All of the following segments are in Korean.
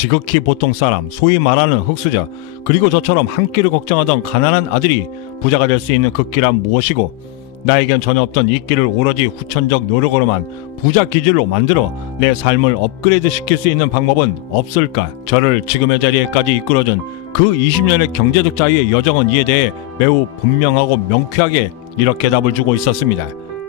지극히 보통 사람, 소위 말하는 흙수저, 그리고 저처럼 한 끼를 걱정하던 가난한 아들이 부자가 될 수 있는 그 길은 무엇이고, 나에겐 전혀 없던 이 길을 오로지 후천적 노력으로만 부자 기질로 만들어 내 삶을 업그레이드 시킬 수 있는 방법은 없을까? 저를 지금의 자리에까지 이끌어준 그 20년의 경제적 자유의 여정은 이에 대해 매우 분명하고 명쾌하게 이렇게 답을 주고 있었습니다.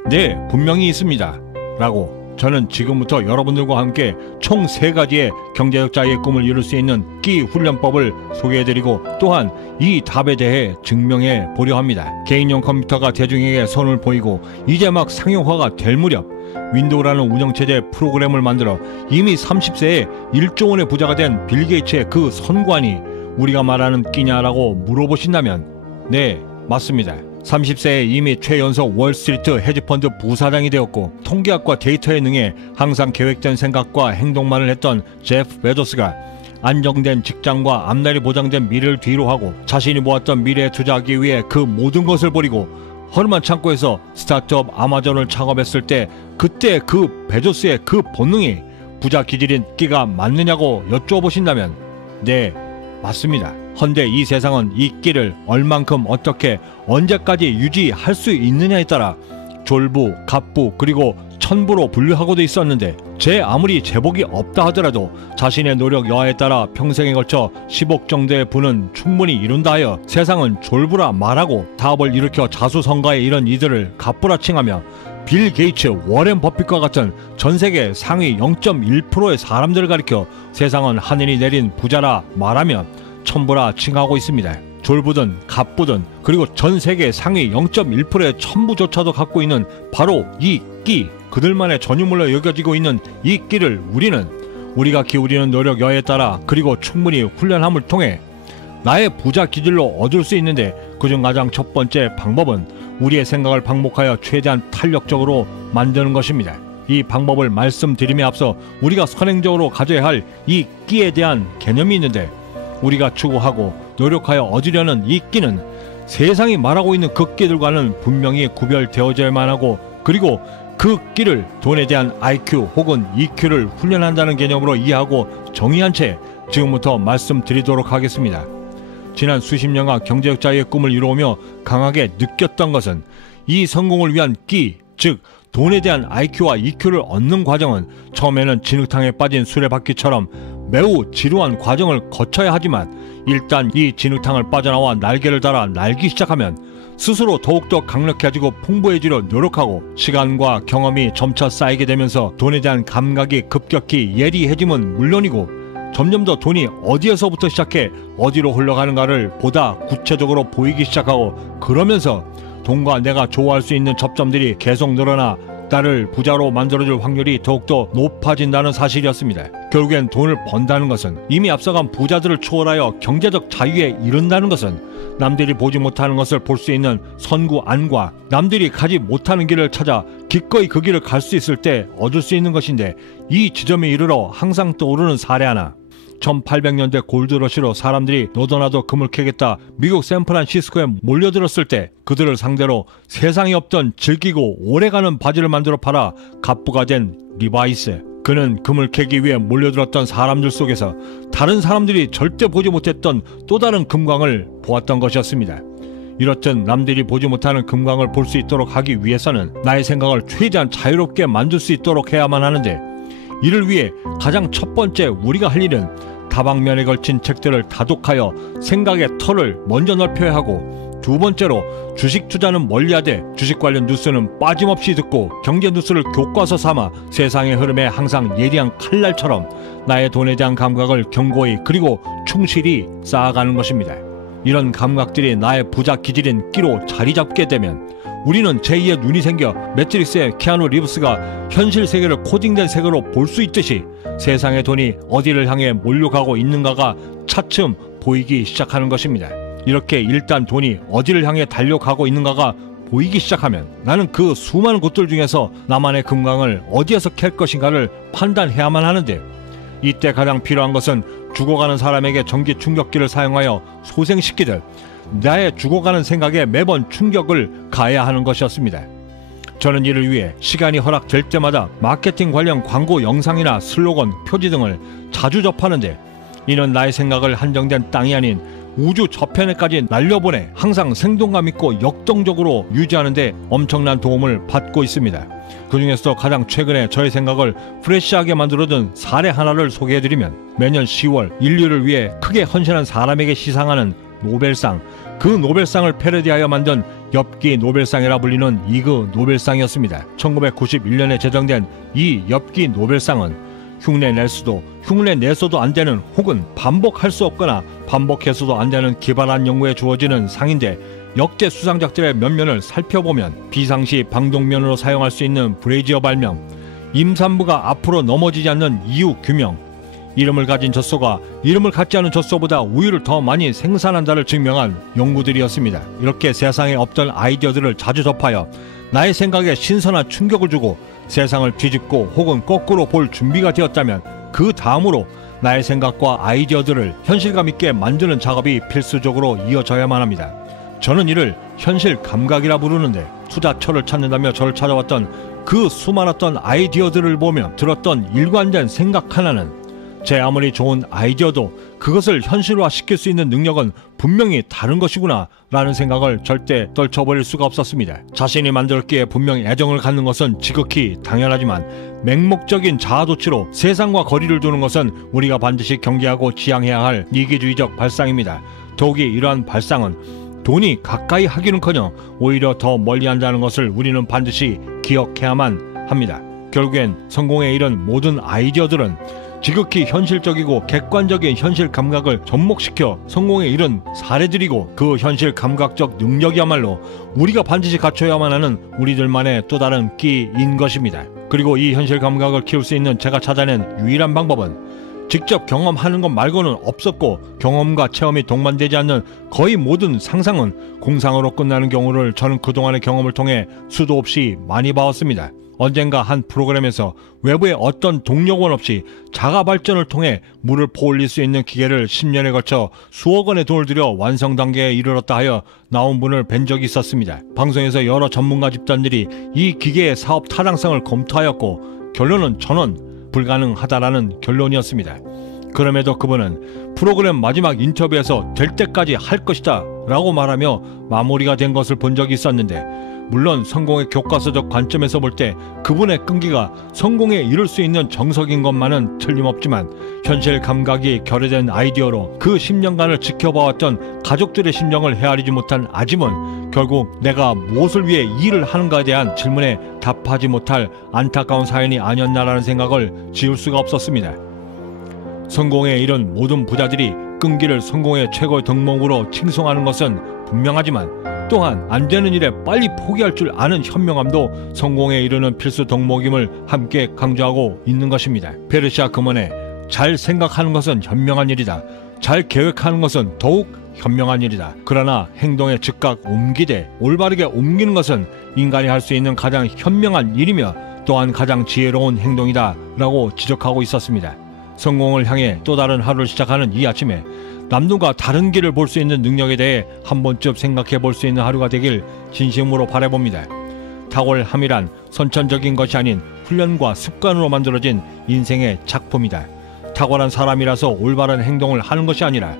네, 분명히 있습니다. 라고. 저는 지금부터 여러분들과 함께 총 3가지의 경제적 자유의 꿈을 이룰 수 있는 끼 훈련법을 소개해드리고 또한 이 답에 대해 증명해 보려 합니다. 개인용 컴퓨터가 대중에게 선을 보이고 이제 막 상용화가 될 무렵 윈도우라는 운영체제 프로그램을 만들어 이미 30세에 1조 원의 부자가 된 빌 게이츠의 그 선관이 우리가 말하는 끼냐라고 물어보신다면 네, 맞습니다. 30세에 이미 최연소 월스트리트 헤지펀드 부사장이 되었고 통계학과 데이터에 능해 항상 계획된 생각과 행동만을 했던 제프 베조스가 안정된 직장과 앞날이 보장된 미래를 뒤로하고 자신이 모았던 미래에 투자하기 위해 그 모든 것을 버리고 허름한 창고에서 스타트업 아마존을 창업했을 때 그때 그 베조스의 그 본능이 부자 기질인 끼가 맞느냐고 여쭈어보신다면 네, 맞습니다. 헌데 이 세상은 이 끼를 얼만큼 어떻게 언제까지 유지할 수 있느냐에 따라 졸부, 갑부 그리고 천부로 분류하고도 있었는데 제 아무리 제복이 없다 하더라도 자신의 노력 여하에 따라 평생에 걸쳐 10억 정도의 부는 충분히 이룬다 하여 세상은 졸부라 말하고 타업을 일으켜 자수성가에 이런 이들을 갑부라 칭하며 빌 게이츠, 워렌 버핏과 같은 전세계 상위 0.1%의 사람들을 가리켜 세상은 하늘이 내린 부자라 말하며 천부라 칭하고 있습니다. 졸부든 갑부든 그리고 전세계 상위 0.1%의 천부조차도 갖고 있는 바로 이 끼, 그들만의 전유물로 여겨지고 있는 이 끼를 우리는 우리가 기울이는 노력 여하에 따라 그리고 충분히 훈련함을 통해 나의 부자 기질로 얻을 수 있는데 그중 가장 첫 번째 방법은 우리의 생각을 방목하여 최대한 탄력적으로 만드는 것입니다. 이 방법을 말씀드림에 앞서 우리가 선행적으로 가져야 할 이 끼에 대한 개념이 있는데 우리가 추구하고 노력하여 얻으려는 이 끼는 세상이 말하고 있는 그 끼들과는 분명히 구별되어져야만 하고 그리고 그 끼를 돈에 대한 IQ 혹은 EQ를 훈련한다는 개념으로 이해하고 정의한 채 지금부터 말씀드리도록 하겠습니다. 지난 수십 년간 경제적 자유의 꿈을 이루어오며 강하게 느꼈던 것은 이 성공을 위한 끼, 즉 돈에 대한 IQ와 EQ를 얻는 과정은 처음에는 진흙탕에 빠진 수레바퀴처럼 매우 지루한 과정을 거쳐야 하지만 일단 이 진흙탕을 빠져나와 날개를 달아 날기 시작하면 스스로 더욱더 강력해지고 풍부해지려 노력하고 시간과 경험이 점차 쌓이게 되면서 돈에 대한 감각이 급격히 예리해짐은 물론이고 점점 더 돈이 어디에서부터 시작해 어디로 흘러가는가를 보다 구체적으로 보이기 시작하고 그러면서 돈과 내가 좋아할 수 있는 접점들이 계속 늘어나 나를 부자로 만들어줄 확률이 더욱더 높아진다는 사실이었습니다. 결국엔 돈을 번다는 것은 이미 앞서간 부자들을 초월하여 경제적 자유에 이른다는 것은 남들이 보지 못하는 것을 볼 수 있는 선구 안과 남들이 가지 못하는 길을 찾아 기꺼이 그 길을 갈 수 있을 때 얻을 수 있는 것인데 이 지점에 이르러 항상 떠오르는 사례 하나. 1800년대 골드러시로 사람들이 너도나도 금을 캐겠다 미국 샌프란시스코에 몰려들었을 때 그들을 상대로 세상에 없던 질기고 오래가는 바지를 만들어 팔아 갑부가 된 리바이스. 그는 금을 캐기 위해 몰려들었던 사람들 속에서 다른 사람들이 절대 보지 못했던 또 다른 금광을 보았던 것이었습니다. 이렇듯 남들이 보지 못하는 금광을 볼 수 있도록 하기 위해서는 나의 생각을 최대한 자유롭게 만들 수 있도록 해야만 하는데 이를 위해 가장 첫 번째 우리가 할 일은 다방면에 걸친 책들을 다독하여 생각의 털을 먼저 넓혀야 하고 두 번째로 주식 투자는 멀리하되 주식 관련 뉴스는 빠짐없이 듣고 경제 뉴스를 교과서 삼아 세상의 흐름에 항상 예리한 칼날처럼 나의 돈에 대한 감각을 견고히 그리고 충실히 쌓아가는 것입니다. 이런 감각들이 나의 부자 기질인 끼로 자리 잡게 되면 우리는 제2의 눈이 생겨 매트릭스의 키아누 리브스가 현실 세계를 코딩된 세계로 볼 수 있듯이 세상의 돈이 어디를 향해 몰려가고 있는가가 차츰 보이기 시작하는 것입니다. 이렇게 일단 돈이 어디를 향해 달려가고 있는가가 보이기 시작하면 나는 그 수많은 곳들 중에서 나만의 금광을 어디에서 캘 것인가를 판단해야만 하는데 이때 가장 필요한 것은 죽어가는 사람에게 전기 충격기를 사용하여 소생시키듯 나의 죽어가는 생각에 매번 충격을 가해야 하는 것이었습니다. 저는 이를 위해 시간이 허락될 때마다 마케팅 관련 광고 영상이나 슬로건, 표지 등을 자주 접하는데 이는 나의 생각을 한정된 땅이 아닌 우주 저편에까지 날려보내 항상 생동감 있고 역동적으로 유지하는 데 엄청난 도움을 받고 있습니다. 그 중에서도 가장 최근에 저의 생각을 프레시하게 만들어둔 사례 하나를 소개해드리면, 매년 10월 인류를 위해 크게 헌신한 사람에게 시상하는 노벨상, 그 노벨상을 패러디하여 만든 엽기 노벨상이라 불리는 이그 노벨상이었습니다. 1991년에 제정된 이 엽기 노벨상은 흉내낼 수도 흉내내서도 안 되는, 혹은 반복할 수 없거나 반복해서도 안 되는 기발한 연구에 주어지는 상인데, 역대 수상작들의 면면을 살펴보면 비상시 방독면으로 사용할 수 있는 브레이지어 발명, 임산부가 앞으로 넘어지지 않는 이유 규명, 이름을 가진 젖소가 이름을 갖지 않은 젖소보다 우유를 더 많이 생산한다를 증명한 연구들이었습니다. 이렇게 세상에 없던 아이디어들을 자주 접하여 나의 생각에 신선한 충격을 주고 세상을 뒤집고 혹은 거꾸로 볼 준비가 되었다면, 그 다음으로 나의 생각과 아이디어들을 현실감 있게 만드는 작업이 필수적으로 이어져야만 합니다. 저는 이를 현실 감각이라 부르는데, 투자처를 찾는다며 저를 찾아왔던 그 수많았던 아이디어들을 보며 들었던 일관된 생각 하나는, 제 아무리 좋은 아이디어도 그것을 현실화시킬 수 있는 능력은 분명히 다른 것이구나 라는 생각을 절대 떨쳐버릴 수가 없었습니다. 자신이 만들었기에 분명히 애정을 갖는 것은 지극히 당연하지만, 맹목적인 자아도취로 세상과 거리를 두는 것은 우리가 반드시 경계하고 지양해야 할 이기주의적 발상입니다. 더욱이 이러한 발상은 돈이 가까이 하기는커녕 오히려 더 멀리 한다는 것을 우리는 반드시 기억해야만 합니다. 결국엔 성공에 이른 모든 아이디어들은 지극히 현실적이고 객관적인 현실 감각을 접목시켜 성공에 이른 사례들이고, 그 현실 감각적 능력이야말로 우리가 반드시 갖춰야만 하는 우리들만의 또 다른 끼인 것입니다. 그리고 이 현실 감각을 키울 수 있는 제가 찾아낸 유일한 방법은 직접 경험하는 것 말고는 없었고, 경험과 체험이 동반되지 않는 거의 모든 상상은 공상으로 끝나는 경우를 저는 그동안의 경험을 통해 수도 없이 많이 봐왔습니다. 언젠가 한 프로그램에서 외부의 어떤 동력원 없이 자가 발전을 통해 물을 포올릴 수 있는 기계를 10년에 걸쳐 수억 원의 돈을 들여 완성 단계에 이르렀다 하여 나온 분을 뵌 적이 있었습니다. 방송에서 여러 전문가 집단들이 이 기계의 사업 타당성을 검토하였고, 결론은 전원 불가능하다라는 결론이었습니다. 그럼에도 그분은 프로그램 마지막 인터뷰에서 될 때까지 할 것이다 라고 말하며 마무리가 된 것을 본 적이 있었는데, 물론 성공의 교과서적 관점에서 볼 때 그분의 끈기가 성공에 이룰 수 있는 정석인 것만은 틀림없지만, 현실 감각이 결여된 아이디어로 그 10년간을 지켜봐왔던 가족들의 심정을 헤아리지 못한 아짐은 결국 내가 무엇을 위해 일을 하는가에 대한 질문에 답하지 못할 안타까운 사연이 아니었나라는 생각을 지울 수가 없었습니다. 성공에 이른 모든 부자들이 끈기를 성공의 최고의 덕목으로 칭송하는 것은 분명하지만, 또한 안 되는 일에 빨리 포기할 줄 아는 현명함도 성공에 이르는 필수 덕목임을 함께 강조하고 있는 것입니다. 페르시아 금원에 잘 생각하는 것은 현명한 일이다, 잘 계획하는 것은 더욱 현명한 일이다, 그러나 행동에 즉각 옮기되 올바르게 옮기는 것은 인간이 할 수 있는 가장 현명한 일이며 또한 가장 지혜로운 행동이다 라고 지적하고 있었습니다. 성공을 향해 또 다른 하루를 시작하는 이 아침에 남들과 다른 길을 볼 수 있는 능력에 대해 한 번쯤 생각해 볼 수 있는 하루가 되길 진심으로 바라봅니다. 탁월함이란 선천적인 것이 아닌 훈련과 습관으로 만들어진 인생의 작품이다. 탁월한 사람이라서 올바른 행동을 하는 것이 아니라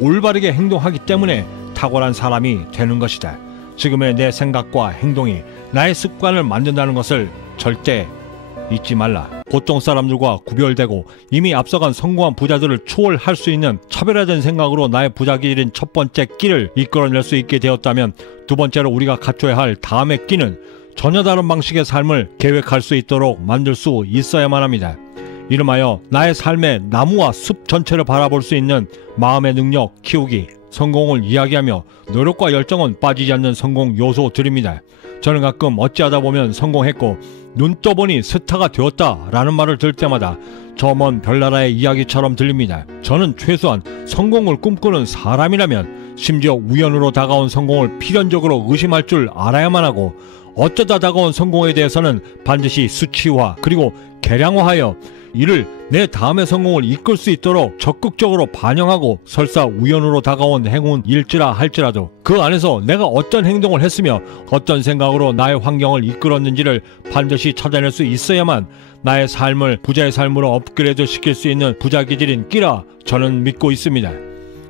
올바르게 행동하기 때문에 탁월한 사람이 되는 것이다. 지금의 내 생각과 행동이 나의 습관을 만든다는 것을 절대 잊지 말라. 보통 사람들과 구별되고 이미 앞서간 성공한 부자들을 초월할 수 있는 차별화된 생각으로 나의 부자 길인 첫 번째 끼를 이끌어낼 수 있게 되었다면, 두 번째로 우리가 갖춰야 할 다음의 끼는 전혀 다른 방식의 삶을 계획할 수 있도록 만들 수 있어야만 합니다. 이름하여 나의 삶의 나무와 숲 전체를 바라볼 수 있는 마음의 능력 키우기. 성공을 이야기하며 노력과 열정은 빠지지 않는 성공 요소들입니다. 저는 가끔 어찌하다 보면 성공했고 눈 떠보니 스타가 되었다 라는 말을 들을 때마다 저 먼 별나라의 이야기처럼 들립니다. 저는 최소한 성공을 꿈꾸는 사람이라면 심지어 우연으로 다가온 성공을 필연적으로 의심할 줄 알아야만 하고, 어쩌다 다가온 성공에 대해서는 반드시 수치화 그리고 계량화하여 이를 내 다음의 성공을 이끌 수 있도록 적극적으로 반영하고 설사 우연으로 다가온 행운일지라 할지라도 그 안에서 내가 어떤 행동을 했으며 어떤 생각으로 나의 환경을 이끌었는지를 반드시 찾아낼 수 있어야만 나의 삶을 부자의 삶으로 업그레이드 시킬 수 있는 부자 기질인 끼라 저는 믿고 있습니다.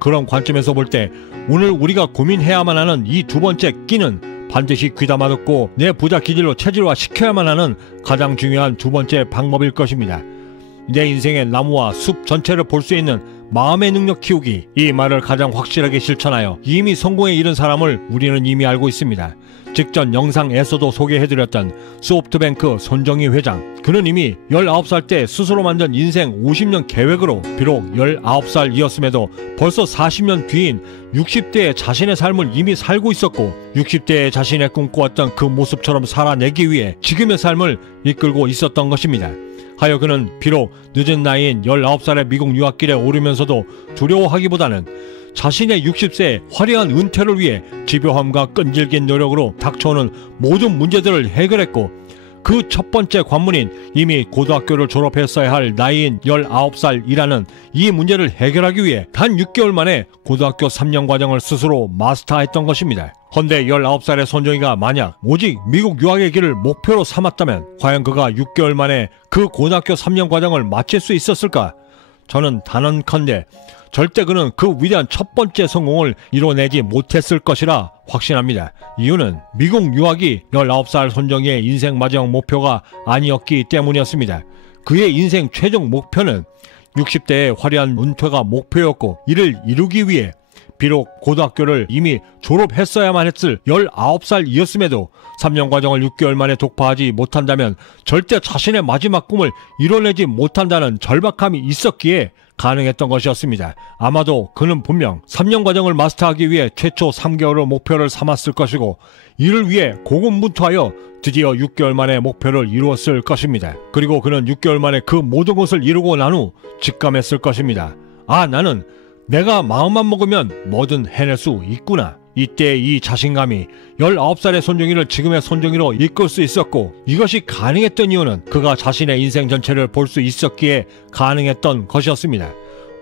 그런 관점에서 볼 때 오늘 우리가 고민해야만 하는 이 두 번째 끼는 반드시 귀담아 듣고 내 부자 기질로 체질화 시켜야만 하는 가장 중요한 두 번째 방법일 것입니다. 내 인생의 나무와 숲 전체를 볼 수 있는 마음의 능력 키우기, 이 말을 가장 확실하게 실천하여 이미 성공에 이른 사람을 우리는 이미 알고 있습니다. 직전 영상에서도 소개해드렸던 소프트뱅크 손정희 회장, 그는 이미 19살 때 스스로 만든 인생 50년 계획으로 비록 19살이었음에도 벌써 40년 뒤인 60대의 자신의 삶을 이미 살고 있었고 60대의 자신의 꿈꿔왔던 그 모습처럼 살아내기 위해 지금의 삶을 이끌고 있었던 것입니다. 하여 그는 비록 늦은 나이인 19살의 미국 유학길에 오르면서도 두려워하기보다는 자신의 60세의 화려한 은퇴를 위해 집요함과 끈질긴 노력으로 닥쳐오는 모든 문제들을 해결했고 그 첫 번째 관문인 이미 고등학교를 졸업했어야 할 나이인 19살이라는 이 문제를 해결하기 위해 단 6개월 만에 고등학교 3년 과정을 스스로 마스터했던 것입니다. 헌데 19살의 손정희가 만약 오직 미국 유학의 길을 목표로 삼았다면 과연 그가 6개월 만에 그 고등학교 3년 과정을 마칠 수 있었을까? 저는 단언컨대 절대 그는 그 위대한 첫 번째 성공을 이뤄내지 못했을 것이라 확신합니다. 이유는 미국 유학이 19살 손정희의 인생 마지막 목표가 아니었기 때문이었습니다. 그의 인생 최종 목표는 60대의 화려한 은퇴가 목표였고 이를 이루기 위해 비록 고등학교를 이미 졸업했어야만 했을 19살이었음에도 3년 과정을 6개월 만에 독파하지 못한다면 절대 자신의 마지막 꿈을 이뤄내지 못한다는 절박함이 있었기에 가능했던 것이었습니다. 아마도 그는 분명 3년 과정을 마스터하기 위해 최초 3개월의 목표를 삼았을 것이고 이를 위해 고군분투하여 드디어 6개월 만에 목표를 이루었을 것입니다. 그리고 그는 6개월 만에 그 모든 것을 이루고 난 후 직감했을 것입니다. 아, 나는 내가 마음만 먹으면 뭐든 해낼 수 있구나. 이때 이 자신감이 19살의 손정희를 지금의 손정희로 이끌 수 있었고 이것이 가능했던 이유는 그가 자신의 인생 전체를 볼 수 있었기에 가능했던 것이었습니다.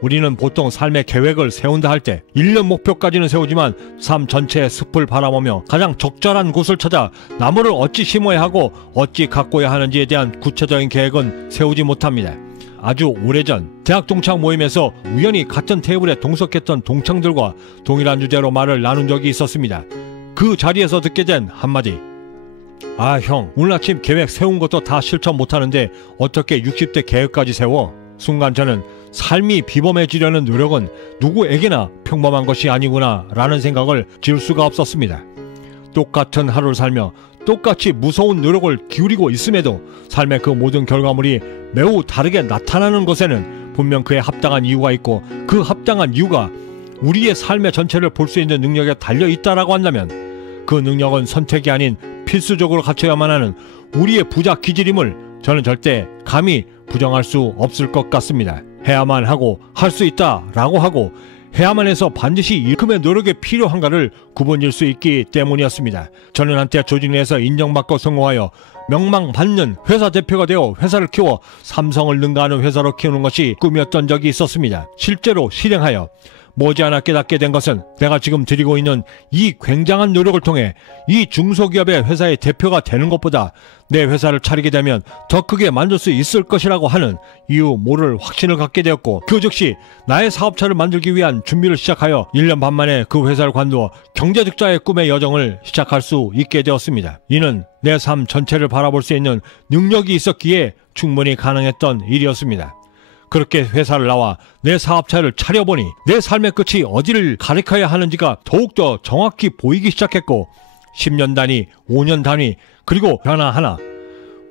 우리는 보통 삶의 계획을 세운다 할 때 1년 목표까지는 세우지만 삶 전체의 숲을 바라보며 가장 적절한 곳을 찾아 나무를 어찌 심어야 하고 어찌 가꿔야 하는지에 대한 구체적인 계획은 세우지 못합니다. 아주 오래전 대학 동창 모임에서 우연히 같은 테이블에 동석했던 동창들과 동일한 주제로 말을 나눈 적이 있었습니다. 그 자리에서 듣게 된 한마디. 아, 형, 오늘 아침 계획 세운 것도 다 실천 못하는데 어떻게 60대 계획까지 세워? 순간 저는 삶이 비범해지려는 노력은 누구에게나 평범한 것이 아니구나 라는 생각을 지울 수가 없었습니다. 똑같은 하루를 살며 똑같이 무서운 노력을 기울이고 있음에도 삶의 그 모든 결과물이 매우 다르게 나타나는 것에는 분명 그에 합당한 이유가 있고 그 합당한 이유가 우리의 삶의 전체를 볼 수 있는 능력에 달려있다라고 한다면 그 능력은 선택이 아닌 필수적으로 갖춰야만 하는 우리의 부자 기질임을 저는 절대 감히 부정할 수 없을 것 같습니다. 해야만 하고 할 수 있다라고 하고 해야만 해서 반드시 이만큼의 노력이 필요한가를 구분질 수 있기 때문이었습니다. 저는 한때 조직 내에서 인정받고 성공하여 명망받는 회사 대표가 되어 회사를 키워 삼성을 능가하는 회사로 키우는 것이 꿈이었던 적이 있었습니다. 실제로 실행하여 머지않아 깨닫게 된 것은 내가 지금 드리고 있는 이 굉장한 노력을 통해 이 중소기업의 회사의 대표가 되는 것보다 내 회사를 차리게 되면 더 크게 만들 수 있을 것이라고 하는 이유 모를 확신을 갖게 되었고 그 즉시 나의 사업차를 만들기 위한 준비를 시작하여 1년 반 만에 그 회사를 관두어 경제적자의 꿈의 여정을 시작할 수 있게 되었습니다. 이는 내 삶 전체를 바라볼 수 있는 능력이 있었기에 충분히 가능했던 일이었습니다. 그렇게 회사를 나와 내 사업차를 차려보니 내 삶의 끝이 어디를 가리켜야 하는지가 더욱더 정확히 보이기 시작했고 10년 단위, 5년 단위, 그리고 변화 하나.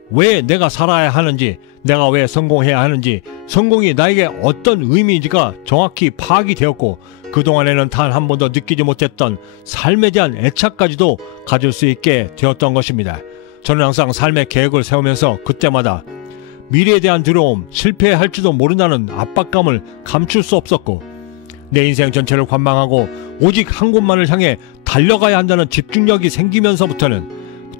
왜 내가 살아야 하는지, 내가 왜 성공해야 하는지, 성공이 나에게 어떤 의미인지가 정확히 파악이 되었고 그동안에는 단 한 번도 느끼지 못했던 삶에 대한 애착까지도 가질 수 있게 되었던 것입니다. 저는 항상 삶의 계획을 세우면서 그때마다 미래에 대한 두려움, 실패할지도 모른다는 압박감을 감출 수 없었고 내 인생 전체를 관망하고 오직 한 곳만을 향해 달려가야 한다는 집중력이 생기면서부터는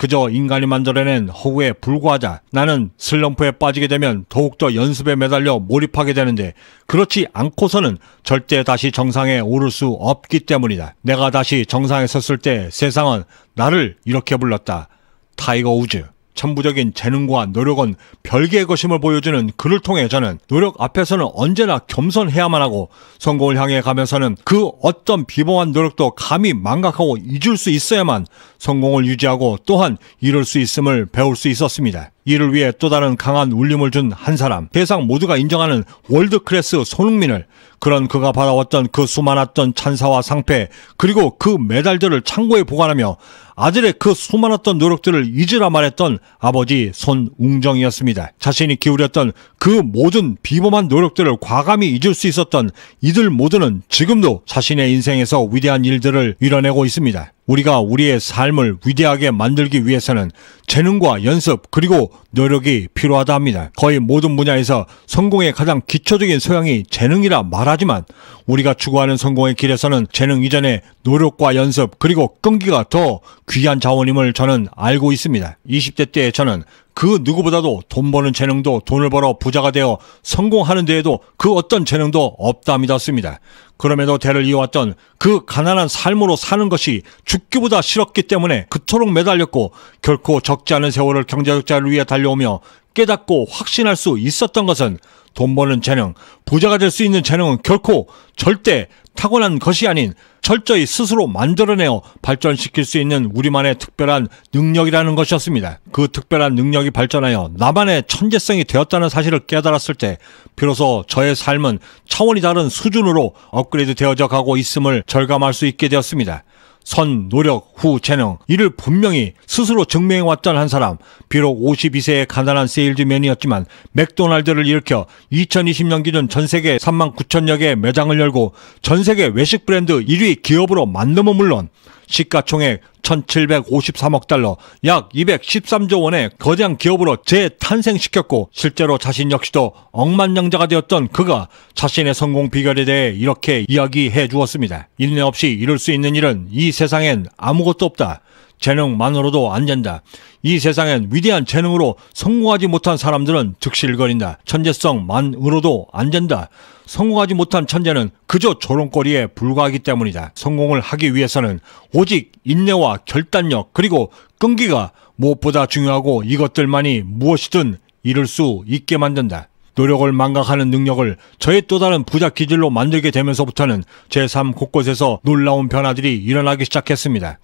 그저 인간이 만들어낸 허구에 불과하다. 나는 슬럼프에 빠지게 되면 더욱더 연습에 매달려 몰입하게 되는데 그렇지 않고서는 절대 다시 정상에 오를 수 없기 때문이다. 내가 다시 정상에 섰을 때 세상은 나를 이렇게 불렀다. 타이거 우즈. 천부적인 재능과 노력은 별개의 것임을 보여주는 그를 통해 저는 노력 앞에서는 언제나 겸손해야만 하고 성공을 향해 가면서는 그 어떤 비범한 노력도 감히 망각하고 잊을 수 있어야만 성공을 유지하고 또한 이룰 수 있음을 배울 수 있었습니다. 이를 위해 또 다른 강한 울림을 준 한 사람, 세상 모두가 인정하는 월드클래스 손흥민을, 그런 그가 받아왔던 그 수많았던 찬사와 상패 그리고 그 메달들을 창고에 보관하며 아들의 그 수많았던 노력들을 잊으라 말했던 아버지 손웅정이었습니다. 자신이 기울였던 그 모든 비범한 노력들을 과감히 잊을 수 있었던 이들 모두는 지금도 자신의 인생에서 위대한 일들을 이뤄내고 있습니다. 우리가 우리의 삶을 위대하게 만들기 위해서는 재능과 연습 그리고 노력이 필요하다 합니다. 거의 모든 분야에서 성공의 가장 기초적인 소양이 재능이라 말하지만 우리가 추구하는 성공의 길에서는 재능 이전에 노력과 연습 그리고 끈기가 더 귀한 자원임을 저는 알고 있습니다. 20대 때 저는 그 누구보다도 돈 버는 재능도 돈을 벌어 부자가 되어 성공하는 데에도 그 어떤 재능도 없다 믿었습니다. 그럼에도 대를 이어왔던 그 가난한 삶으로 사는 것이 죽기보다 싫었기 때문에 그토록 매달렸고 결코 적지 않은 세월을 경제적 자유를 위해 달려오며 깨닫고 확신할 수 있었던 것은 돈 버는 재능, 부자가 될 수 있는 재능은 결코 절대 타고난 것이 아닌 철저히 스스로 만들어내어 발전시킬 수 있는 우리만의 특별한 능력이라는 것이었습니다. 그 특별한 능력이 발전하여 나만의 천재성이 되었다는 사실을 깨달았을 때 비로소 저의 삶은 차원이 다른 수준으로 업그레이드 되어져 가고 있음을 절감할 수 있게 되었습니다. 선, 노력, 후, 재능, 이를 분명히 스스로 증명해왔던 한 사람, 비록 52세의 가난한 세일즈맨이었지만 맥도날드를 일으켜 2020년 기준 전세계 39,000여 개의 매장을 열고 전세계 외식 브랜드 1위 기업으로 만듦은 물론 시가총액 1,753억 달러, 약 213조 원의 거대한 기업으로 재탄생시켰고 실제로 자신 역시도 억만장자가 되었던 그가 자신의 성공 비결에 대해 이렇게 이야기해 주었습니다. 인내 없이 이룰 수 있는 일은 이 세상엔 아무것도 없다. 재능만으로도 안 된다. 이 세상엔 위대한 재능으로 성공하지 못한 사람들은 즉실거린다. 천재성만으로도 안 된다. 성공하지 못한 천재는 그저 조롱거리에 불과하기 때문이다. 성공을 하기 위해서는 오직 인내와 결단력 그리고 끈기가 무엇보다 중요하고 이것들만이 무엇이든 이룰 수 있게 만든다. 노력을 망각하는 능력을 저의 또 다른 부자 기질로 만들게 되면서부터는 제 삶 곳곳에서 놀라운 변화들이 일어나기 시작했습니다.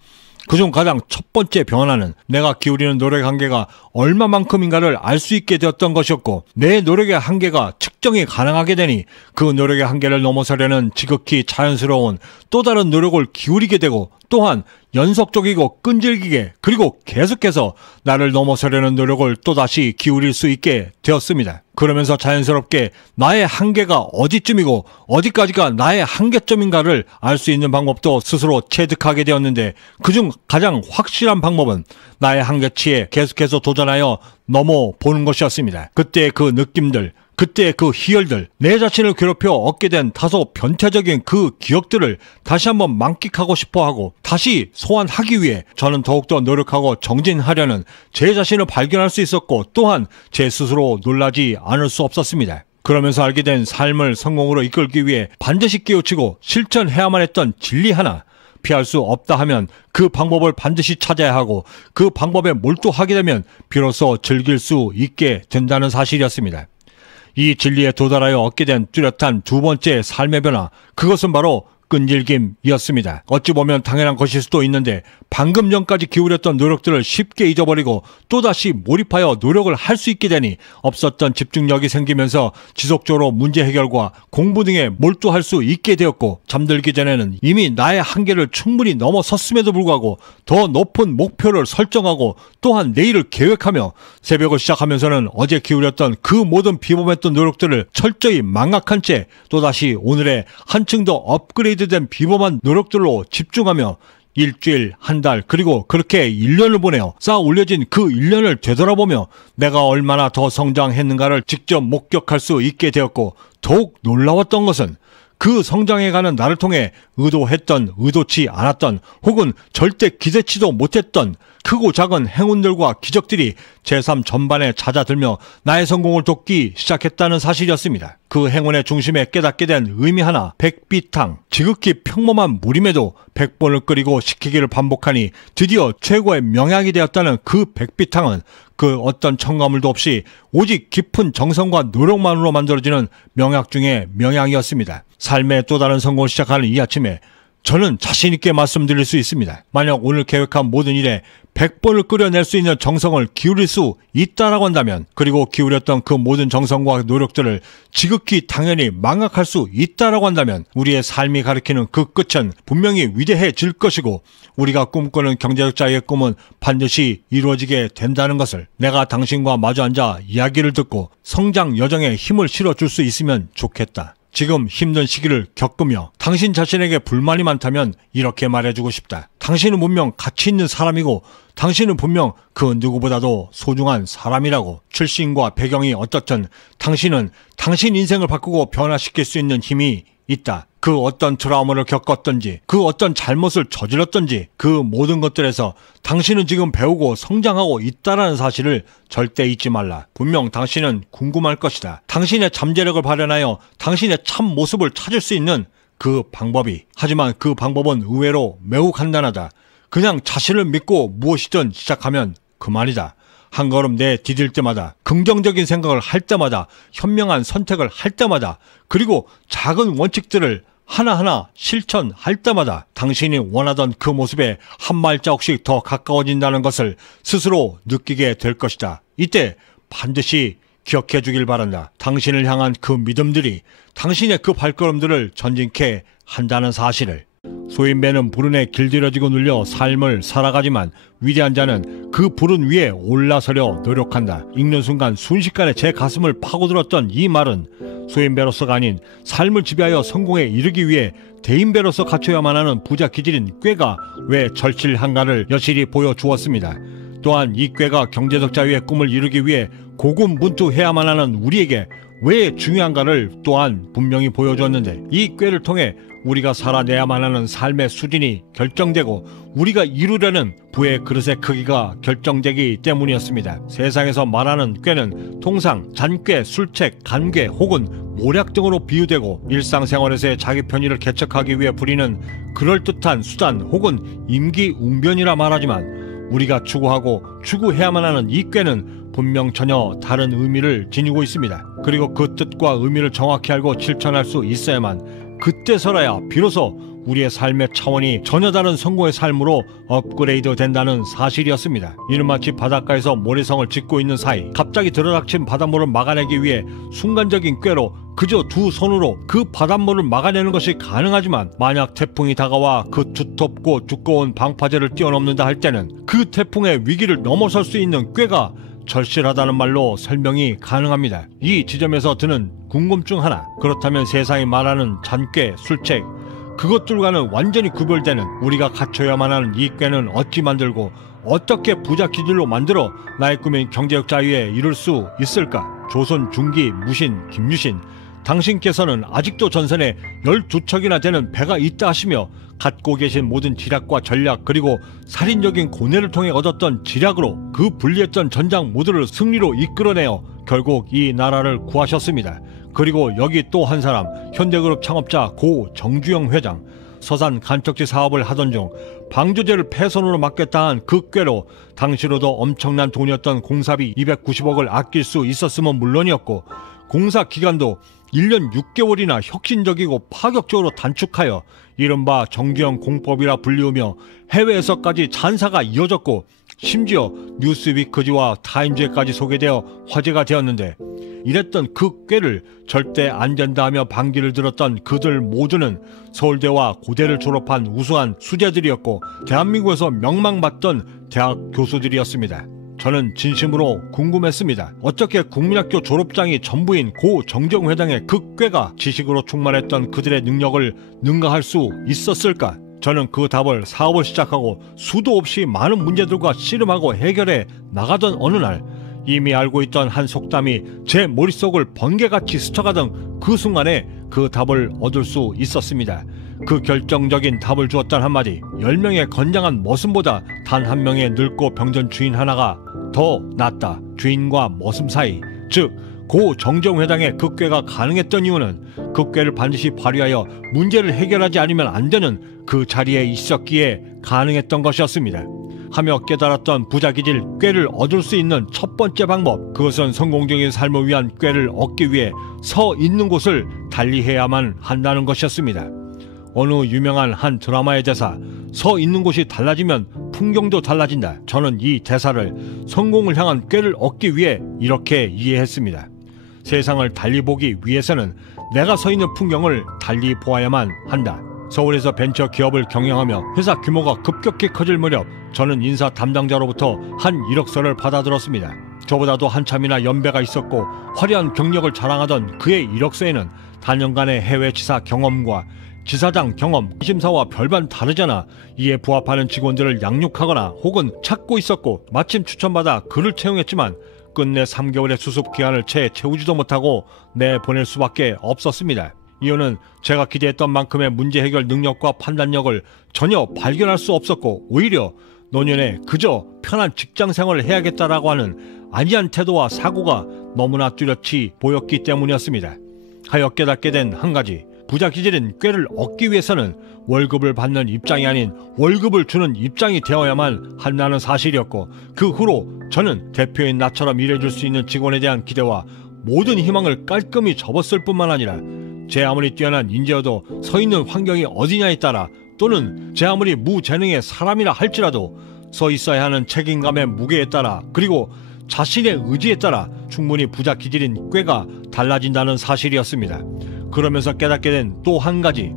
그중 가장 첫 번째 변화는 내가 기울이는 노력의 한계가 얼마만큼인가를 알 수 있게 되었던 것이었고 내 노력의 한계가 측정이 가능하게 되니 그 노력의 한계를 넘어서려는 지극히 자연스러운 또 다른 노력을 기울이게 되고 또한 연속적이고 끈질기게 그리고 계속해서 나를 넘어서려는 노력을 또다시 기울일 수 있게 되었습니다. 그러면서 자연스럽게 나의 한계가 어디쯤이고 어디까지가 나의 한계점인가를 알 수 있는 방법도 스스로 체득하게 되었는데 그중 가장 확실한 방법은 나의 한계치에 계속해서 도전하여 넘어보는 것이었습니다. 그때의 그 느낌들, 그때의 그 희열들, 내 자신을 괴롭혀 얻게 된 다소 변태적인 그 기억들을 다시 한번 만끽하고 싶어하고 다시 소환하기 위해 저는 더욱더 노력하고 정진하려는 제 자신을 발견할 수 있었고 또한 제 스스로 놀라지 않을 수 없었습니다. 그러면서 알게 된 삶을 성공으로 이끌기 위해 반드시 깨우치고 실천해야만 했던 진리 하나, 피할 수 없다 하면 그 방법을 반드시 찾아야 하고 그 방법에 몰두하게 되면 비로소 즐길 수 있게 된다는 사실이었습니다. 이 진리에 도달하여 얻게 된 뚜렷한 두 번째 삶의 변화, 그것은 바로 끈질김이었습니다. 어찌 보면 당연한 것일 수도 있는데 방금 전까지 기울였던 노력들을 쉽게 잊어버리고 또다시 몰입하여 노력을 할 수 있게 되니 없었던 집중력이 생기면서 지속적으로 문제 해결과 공부 등에 몰두할 수 있게 되었고 잠들기 전에는 이미 나의 한계를 충분히 넘어섰음에도 불구하고 더 높은 목표를 설정하고 또한 내일을 계획하며 새벽을 시작하면서는 어제 기울였던 그 모든 비범했던 노력들을 철저히 망각한 채 또다시 오늘의 한층 더 업그레이드된 비범한 노력들로 집중하며 일주일, 한 달, 그리고 그렇게 1년을 보내어 쌓아 올려진 그 1년을 되돌아보며 내가 얼마나 더 성장했는가를 직접 목격할 수 있게 되었고 더욱 놀라웠던 것은 그 성장해가는 나를 통해 의도했던, 의도치 않았던 혹은 절대 기대치도 못했던 크고 작은 행운들과 기적들이 제3 전반에 잦아들며 나의 성공을 돕기 시작했다는 사실이었습니다. 그 행운의 중심에 깨닫게 된 의미 하나, 백비탕. 지극히 평범한 물임에도 100번을 끓이고 식히기를 반복하니 드디어 최고의 명약이 되었다는 그 백비탕은 그 어떤 첨가물도 없이 오직 깊은 정성과 노력만으로 만들어지는 명약 중의 명약이었습니다. 삶의 또 다른 성공을 시작하는 이 아침에 저는 자신있게 말씀드릴 수 있습니다. 만약 오늘 계획한 모든 일에 100번을 끓여낼 수 있는 정성을 기울일 수 있다라고 한다면, 그리고 기울였던 그 모든 정성과 노력들을 지극히 당연히 망각할 수 있다라고 한다면 우리의 삶이 가리키는 그 끝은 분명히 위대해질 것이고 우리가 꿈꾸는 경제적 자유의 꿈은 반드시 이루어지게 된다는 것을 내가 당신과 마주 앉아 이야기를 듣고 성장 여정에 힘을 실어줄 수 있으면 좋겠다. 지금 힘든 시기를 겪으며 당신 자신에게 불만이 많다면 이렇게 말해주고 싶다. 당신은 분명 가치 있는 사람이고 당신은 분명 그 누구보다도 소중한 사람이라고. 출신과 배경이 어떻든 당신은 당신 인생을 바꾸고 변화시킬 수 있는 힘이 있다. 그 어떤 트라우마를 겪었던지, 그 어떤 잘못을 저질렀던지 그 모든 것들에서 당신은 지금 배우고 성장하고 있다는 사실을 절대 잊지 말라. 분명 당신은 궁금할 것이다. 당신의 잠재력을 발현하여 당신의 참 모습을 찾을 수 있는 그 방법이. 하지만 그 방법은 의외로 매우 간단하다. 그냥 자신을 믿고 무엇이든 시작하면 그만이다. 한 걸음 내디딜 때마다, 긍정적인 생각을 할 때마다, 현명한 선택을 할 때마다, 그리고 작은 원칙들을 하나하나 실천할 때마다 당신이 원하던 그 모습에 한 발자국씩 더 가까워진다는 것을 스스로 느끼게 될 것이다. 이때 반드시 기억해 주길 바란다. 당신을 향한 그 믿음들이 당신의 그 발걸음들을 전진케 한다는 사실을. 소인배는 불운에 길들여지고 눌려 삶을 살아가지만 위대한 자는 그 불운 위에 올라서려 노력한다. 읽는 순간 순식간에 제 가슴을 파고들었던 이 말은 소인배로서가 아닌 삶을 지배하여 성공에 이르기 위해 대인배로서 갖춰야만 하는 부자 기질인 꾀가 왜 절실한가를 여실히 보여주었습니다. 또한 이 꾀가 경제적 자유의 꿈을 이루기 위해 고군분투해야만 하는 우리에게 왜 중요한가를 또한 분명히 보여주었는데, 이 꾀를 통해 우리가 살아내야만 하는 삶의 수준이 결정되고 우리가 이루려는 부의 그릇의 크기가 결정되기 때문이었습니다. 세상에서 말하는 꾀는 통상 잔꾀, 술책, 간꾀 혹은 모략 등으로 비유되고 일상생활에서의 자기 편의를 개척하기 위해 부리는 그럴듯한 수단 혹은 임기응변이라 말하지만 우리가 추구하고 추구해야만 하는 이 꾀는 분명 전혀 다른 의미를 지니고 있습니다. 그리고 그 뜻과 의미를 정확히 알고 실천할 수 있어야만 그때서라야 비로소 우리의 삶의 차원이 전혀 다른 성공의 삶으로 업그레이드 된다는 사실이었습니다. 이는 마치 바닷가에서 모래성을 짓고 있는 사이 갑자기 들어닥친 바닷물을 막아내기 위해 순간적인 꾀로 그저 두 손으로 그 바닷물을 막아내는 것이 가능하지만, 만약 태풍이 다가와 그 두텁고 두꺼운 방파제를 뛰어넘는다 할 때는 그 태풍의 위기를 넘어설 수 있는 꾀가 절실하다는 말로 설명이 가능합니다. 이 지점에서 드는 궁금증 하나, 그렇다면 세상이 말하는 잔꾀, 술책, 그것들과는 완전히 구별되는 우리가 갖춰야만 하는 이 꾀는 어찌 만들고 어떻게 부자 기질로 만들어 나의 꿈인 경제적 자유에 이룰 수 있을까? 조선 중기 무신 김유신, 당신께서는 아직도 전선에 12척이나 되는 배가 있다 하시며 갖고 계신 모든 지략과 전략 그리고 살인적인 고뇌를 통해 얻었던 지략으로 그 불리했던 전장 모두를 승리로 이끌어내어 결국 이 나라를 구하셨습니다. 그리고 여기 또 한 사람, 현대그룹 창업자 고 정주영 회장, 서산 간척지 사업을 하던 중 방조제를 폐선으로 맡겠다 한 그 꾀로 당시로도 엄청난 돈이었던 공사비 290억을 아낄 수 있었으면 물론이었고, 공사 기간도 1년 6개월이나 혁신적이고 파격적으로 단축하여 이른바 정주영 공법이라 불리우며 해외에서까지 찬사가 이어졌고 심지어 뉴스위크지와 타임즈에까지 소개되어 화제가 되었는데, 이랬던 그 꾀를 절대 안 된다 하며 반기를 들었던 그들 모두는 서울대와 고대를 졸업한 우수한 수재들이었고 대한민국에서 명망받던 대학 교수들이었습니다. 저는 진심으로 궁금했습니다. 어떻게 국민학교 졸업장이 전부인 고 정정 회장의 그 꾀가 지식으로 충만했던 그들의 능력을 능가할 수 있었을까? 저는 그 답을 사업을 시작하고 수도 없이 많은 문제들과 씨름하고 해결해 나가던 어느 날 이미 알고 있던 한 속담이 제 머릿속을 번개같이 스쳐가던 그 순간에 그 답을 얻을 수 있었습니다. 그 결정적인 답을 주었던 한마디, 10명의 건장한 머슴보다 단 한 명의 늙고 병든 주인 하나가 더 낫다. 주인과 머슴 사이, 즉 고 정정회당의 그 꾀가 가능했던 이유는 그 꾀를 반드시 발휘하여 문제를 해결하지 않으면 안 되는 그 자리에 있었기에 가능했던 것이었습니다. 하며 깨달았던 부자기질 꾀를 얻을 수 있는 첫 번째 방법, 그것은 성공적인 삶을 위한 꾀를 얻기 위해 서 있는 곳을 달리해야만 한다는 것이었습니다. 어느 유명한 한 드라마의 대사, 서 있는 곳이 달라지면 풍경도 달라진다. 저는 이 대사를 성공을 향한 꾀를 얻기 위해 이렇게 이해했습니다. 세상을 달리 보기 위해서는 내가 서 있는 풍경을 달리 보아야만 한다. 서울에서 벤처 기업을 경영하며 회사 규모가 급격히 커질 무렵 저는 인사 담당자로부터 한 이력서를 받아들었습니다. 저보다도 한참이나 연배가 있었고 화려한 경력을 자랑하던 그의 이력서에는 단연간의 해외 지사 경험과 지사장 경험, 심사와 별반 다르잖아. 이에 부합하는 직원들을 양육하거나 혹은 찾고 있었고 마침 추천받아 그를 채용했지만 끝내 3개월의 수습 기간을 채 채우지도 못하고 내보낼 수밖에 없었습니다. 이유는 제가 기대했던 만큼의 문제 해결 능력과 판단력을 전혀 발견할 수 없었고 오히려 노년에 그저 편한 직장 생활을 해야겠다라고 하는 안이한 태도와 사고가 너무나 뚜렷이 보였기 때문이었습니다. 하여 깨닫게 된 한 가지, 부자 기질인 꾀를 얻기 위해서는 월급을 받는 입장이 아닌 월급을 주는 입장이 되어야만 한다는 사실이었고, 그 후로 저는 대표인 나처럼 일해줄 수 있는 직원에 대한 기대와 모든 희망을 깔끔히 접었을 뿐만 아니라 제 아무리 뛰어난 인재여도 서 있는 환경이 어디냐에 따라 또는 제 아무리 무재능의 사람이라 할지라도 서 있어야 하는 책임감의 무게에 따라 그리고 자신의 의지에 따라 충분히 부자 기질인 꾀가 달라진다는 사실이었습니다. 그러면서 깨닫게 된 또 한 가지,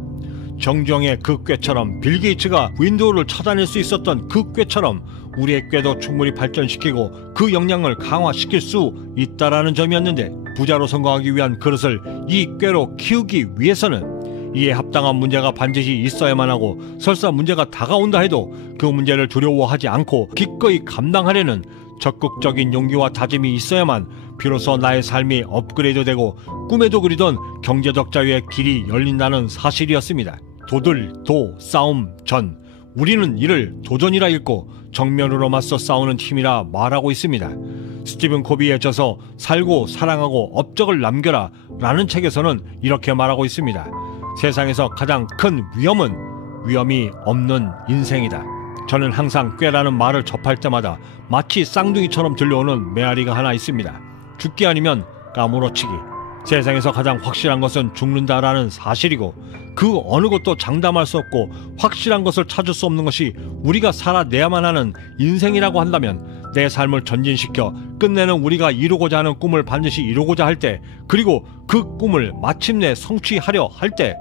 정주영의 그 꾀처럼 빌 게이츠가 윈도우를 찾아낼 수 있었던 그 꾀처럼 우리의 꾀도 충분히 발전시키고 그 역량을 강화시킬 수 있다라는 점이었는데, 부자로 성공하기 위한 그릇을 이 꾀로 키우기 위해서는 이에 합당한 문제가 반드시 있어야만 하고, 설사 문제가 다가온다 해도 그 문제를 두려워하지 않고 기꺼이 감당하려는 적극적인 용기와 다짐이 있어야만 비로소 나의 삶이 업그레이드되고 꿈에도 그리던 경제적 자유의 길이 열린다는 사실이었습니다. 도들, 싸움, 전. 우리는 이를 도전이라 읽고 정면으로 맞서 싸우는 힘이라 말하고 있습니다. 스티븐 코비의 저서 살고 사랑하고 업적을 남겨라 라는 책에서는 이렇게 말하고 있습니다. 세상에서 가장 큰 위험은 위험이 없는 인생이다. 저는 항상 꾀라는 말을 접할 때마다 마치 쌍둥이처럼 들려오는 메아리가 하나 있습니다. 죽기 아니면 까무러치기. 세상에서 가장 확실한 것은 죽는다라는 사실이고, 그 어느 것도 장담할 수 없고 확실한 것을 찾을 수 없는 것이 우리가 살아내야만 하는 인생이라고 한다면, 내 삶을 전진시켜 끝내는 우리가 이루고자 하는 꿈을 반드시 이루고자 할 때, 그리고 그 꿈을 마침내 성취하려 할 때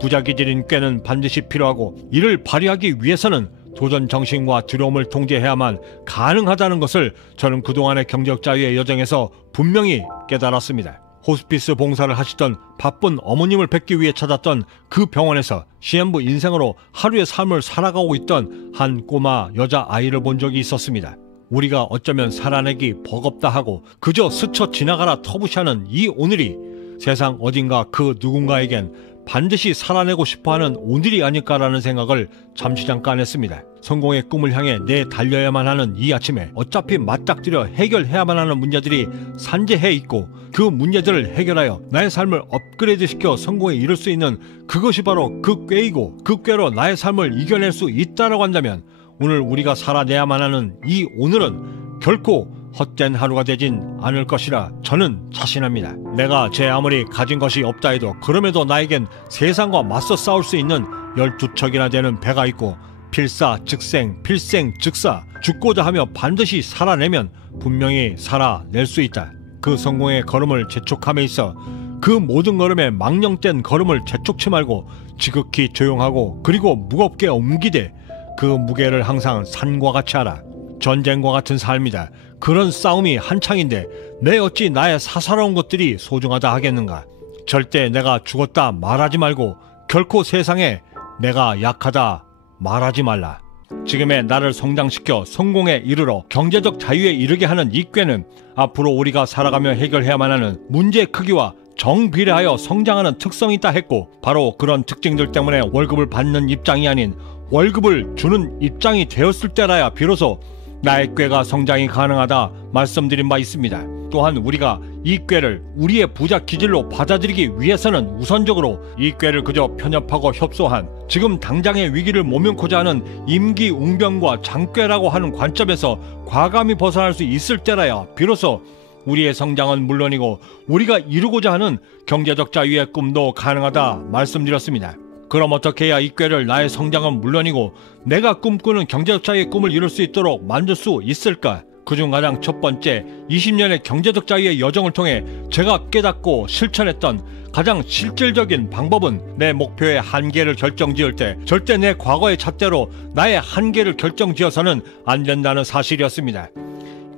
부자 기질인 꾀는 반드시 필요하고, 이를 발휘하기 위해서는 도전 정신과 두려움을 통제해야만 가능하다는 것을 저는 그동안의 경제적 자유의 여정에서 분명히 깨달았습니다. 호스피스 봉사를 하시던 바쁜 어머님을 뵙기 위해 찾았던 그 병원에서 시한부 인생으로 하루의 삶을 살아가고 있던 한 꼬마 여자아이를 본 적이 있었습니다. 우리가 어쩌면 살아내기 버겁다 하고 그저 스쳐 지나가라 터부시하는 이 오늘이 세상 어딘가 그 누군가에겐 반드시 살아내고 싶어하는 오늘이 아닐까라는 생각을 잠시 잠깐 했습니다. 성공의 꿈을 향해 달려야만 하는 이 아침에 어차피 맞닥뜨려 해결해야만 하는 문제들이 산재해 있고, 그 문제들을 해결하여 나의 삶을 업그레이드시켜 성공에 이를 수 있는 그것이 바로 그 꾀이고, 그 꾀로 나의 삶을 이겨낼 수 있다라고 한다면 오늘 우리가 살아내야만 하는 이 오늘은 결코 헛된 하루가 되진 않을 것이라 저는 자신합니다. 내가 제 아무리 가진 것이 없다 해도 그럼에도 나에겐 세상과 맞서 싸울 수 있는 12척이나 되는 배가 있고, 필사즉생, 필생즉사, 죽고자 하며 반드시 살아내면 분명히 살아낼 수 있다. 그 성공의 걸음을 재촉함에 있어 그 모든 걸음에 망령된 걸음을 재촉치 말고 지극히 조용하고 그리고 무겁게 옮기되 그 무게를 항상 산과 같이 하라. 전쟁과 같은 삶이다. 그런 싸움이 한창인데 내 어찌 나의 사사로운 것들이 소중하다 하겠는가. 절대 내가 죽었다 말하지 말고 결코 세상에 내가 약하다 말하지 말라. 지금의 나를 성장시켜 성공에 이르러 경제적 자유에 이르게 하는 이 꾀는 앞으로 우리가 살아가며 해결해야만 하는 문제의 크기와 정비례하여 성장하는 특성이 있다 했고, 바로 그런 특징들 때문에 월급을 받는 입장이 아닌 월급을 주는 입장이 되었을 때라야 비로소 나의 꾀가 성장이 가능하다 말씀드린 바 있습니다. 또한 우리가 이 꾀를 우리의 부자 기질로 받아들이기 위해서는 우선적으로 이 꾀를 그저 편협하고 협소한 지금 당장의 위기를 모면코자 하는 임기응변과 장꾀라고 하는 관점에서 과감히 벗어날 수 있을 때라야 비로소 우리의 성장은 물론이고 우리가 이루고자 하는 경제적 자유의 꿈도 가능하다 말씀드렸습니다. 그럼 어떻게 해야 이 꾀를 나의 성장은 물론이고 내가 꿈꾸는 경제적 자유의 꿈을 이룰 수 있도록 만들 수 있을까? 그중 가장 첫 번째, 20년의 경제적 자유의 여정을 통해 제가 깨닫고 실천했던 가장 실질적인 방법은 내 목표의 한계를 결정지을 때 절대 내 과거의 잣대로 나의 한계를 결정지어서는 안 된다는 사실이었습니다.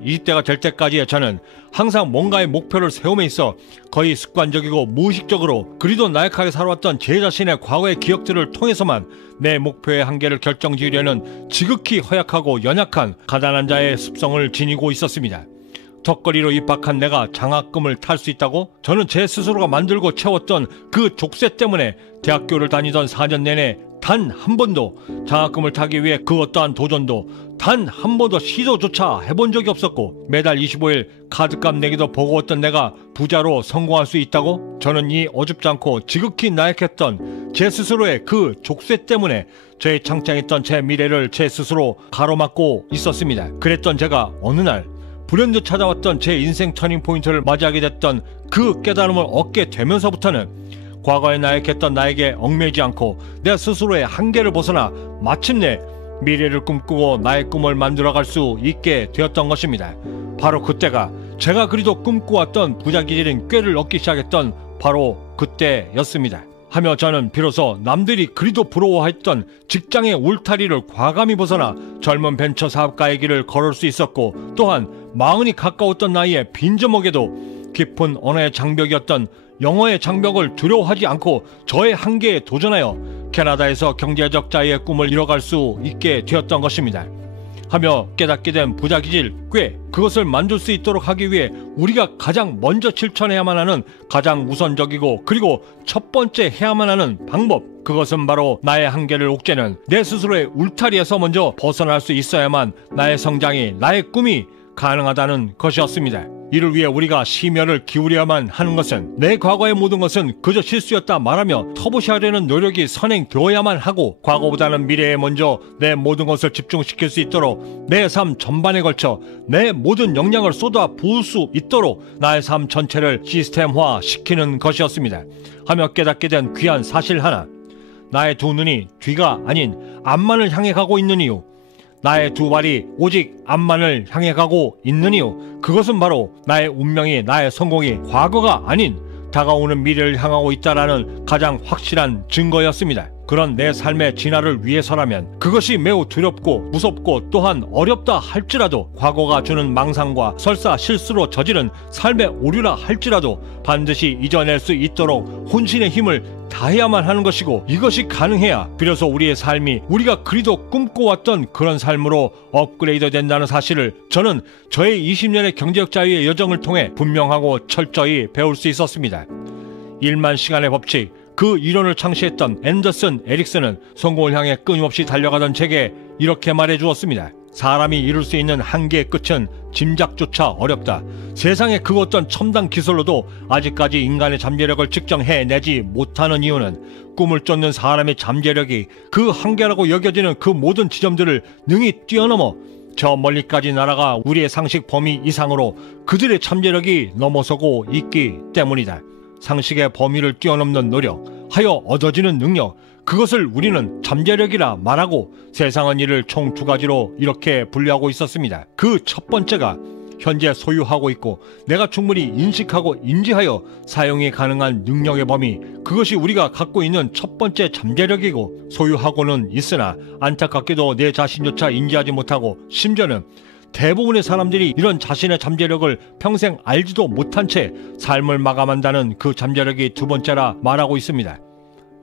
이때가 될 때까지 저는 항상 뭔가의 목표를 세움에 있어 거의 습관적이고 무의식적으로 그리도 나약하게 살아왔던 제 자신의 과거의 기억들을 통해서만 내 목표의 한계를 결정지으려는 지극히 허약하고 연약한 가난한 자의 습성을 지니고 있었습니다. 턱걸이로 입학한 내가 장학금을 탈 수 있다고? 저는 제 스스로가 만들고 채웠던 그 족쇄 때문에 대학교를 다니던 4년 내내 단 한 번도 장학금을 타기 위해 그 어떠한 도전도 단 한 번도 시도조차 해본 적이 없었고, 매달 25일 카드값 내기도 버거웠던 내가 부자로 성공할 수 있다고? 저는 이 어줍지 않고 지극히 나약했던 제 스스로의 그 족쇄 때문에 저의 창창했던 제 미래를 제 스스로 가로막고 있었습니다. 그랬던 제가 어느 날 불현듯 찾아왔던 제 인생 터닝포인트를 맞이하게 됐던 그 깨달음을 얻게 되면서부터는 과거에 나약했던 나에게 얽매이지 않고 내 스스로의 한계를 벗어나 마침내 미래를 꿈꾸고 나의 꿈을 만들어갈 수 있게 되었던 것입니다. 바로 그때가 제가 그리도 꿈꾸었던 부자 기질인 꾀를 얻기 시작했던 바로 그때였습니다. 하며 저는 비로소 남들이 그리도 부러워했던 직장의 울타리를 과감히 벗어나 젊은 벤처 사업가의 길을 걸을 수 있었고, 또한 40이 가까웠던 나이에 빈저먹에도 깊은 언어의 장벽이었던 영어의 장벽을 두려워하지 않고 저의 한계에 도전하여 캐나다에서 경제적 자유의 꿈을 이뤄갈 수 있게 되었던 것입니다. 하며 깨닫게 된 부자 기질, 꾀, 그것을 만들 수 있도록 하기 위해 우리가 가장 먼저 실천해야만 하는 가장 우선적이고 그리고 첫 번째 해야만 하는 방법, 그것은 바로 나의 한계를 옥죄는 내 스스로의 울타리에서 먼저 벗어날 수 있어야만 나의 성장이, 나의 꿈이 가능하다는 것이었습니다. 이를 위해 우리가 심혈을 기울여야만 하는 것은 내 과거의 모든 것은 그저 실수였다 말하며 터부시하려는 노력이 선행되어야만 하고, 과거보다는 미래에 먼저 내 모든 것을 집중시킬 수 있도록 내 삶 전반에 걸쳐 내 모든 역량을 쏟아 부을 수 있도록 나의 삶 전체를 시스템화 시키는 것이었습니다. 하며 깨닫게 된 귀한 사실 하나, 나의 두 눈이 뒤가 아닌 앞만을 향해 가고 있는 이유, 나의 두 발이 오직 앞만을 향해 가고 있는 이유, 그것은 바로 나의 운명이, 나의 성공이 과거가 아닌 다가오는 미래를 향하고 있다라는 가장 확실한 증거였습니다. 그런 내 삶의 진화를 위해서라면 그것이 매우 두렵고 무섭고 또한 어렵다 할지라도, 과거가 주는 망상과 설사 실수로 저지른 삶의 오류라 할지라도 반드시 이겨낼 수 있도록 혼신의 힘을 다해야만 하는 것이고, 이것이 가능해야 비로소 우리의 삶이 우리가 그리도 꿈꿔왔던 그런 삶으로 업그레이드 된다는 사실을 저는 저의 20년의 경제적 자유의 여정을 통해 분명하고 철저히 배울 수 있었습니다. 1만 시간의 법칙, 그 이론을 창시했던 앤더슨 에릭슨은 성공을 향해 끊임없이 달려가던 제게 이렇게 말해 주었습니다. 사람이 이룰 수 있는 한계의 끝은 짐작조차 어렵다. 세상의 그 어떤 첨단 기술로도 아직까지 인간의 잠재력을 측정해내지 못하는 이유는 꿈을 쫓는 사람의 잠재력이 그 한계라고 여겨지는 그 모든 지점들을 능히 뛰어넘어 저 멀리까지 날아가 우리의 상식 범위 이상으로 그들의 잠재력이 넘어서고 있기 때문이다. 상식의 범위를 뛰어넘는 노력, 하여 얻어지는 능력, 그것을 우리는 잠재력이라 말하고 세상은 이를 총 두 가지로 이렇게 분류하고 있었습니다. 그 첫 번째가 현재 소유하고 있고 내가 충분히 인식하고 인지하여 사용이 가능한 능력의 범위, 그것이 우리가 갖고 있는 첫 번째 잠재력이고, 소유하고는 있으나 안타깝게도 내 자신조차 인지하지 못하고 심지어는 대부분의 사람들이 이런 자신의 잠재력을 평생 알지도 못한 채 삶을 마감한다는 그 잠재력이 두 번째라 말하고 있습니다.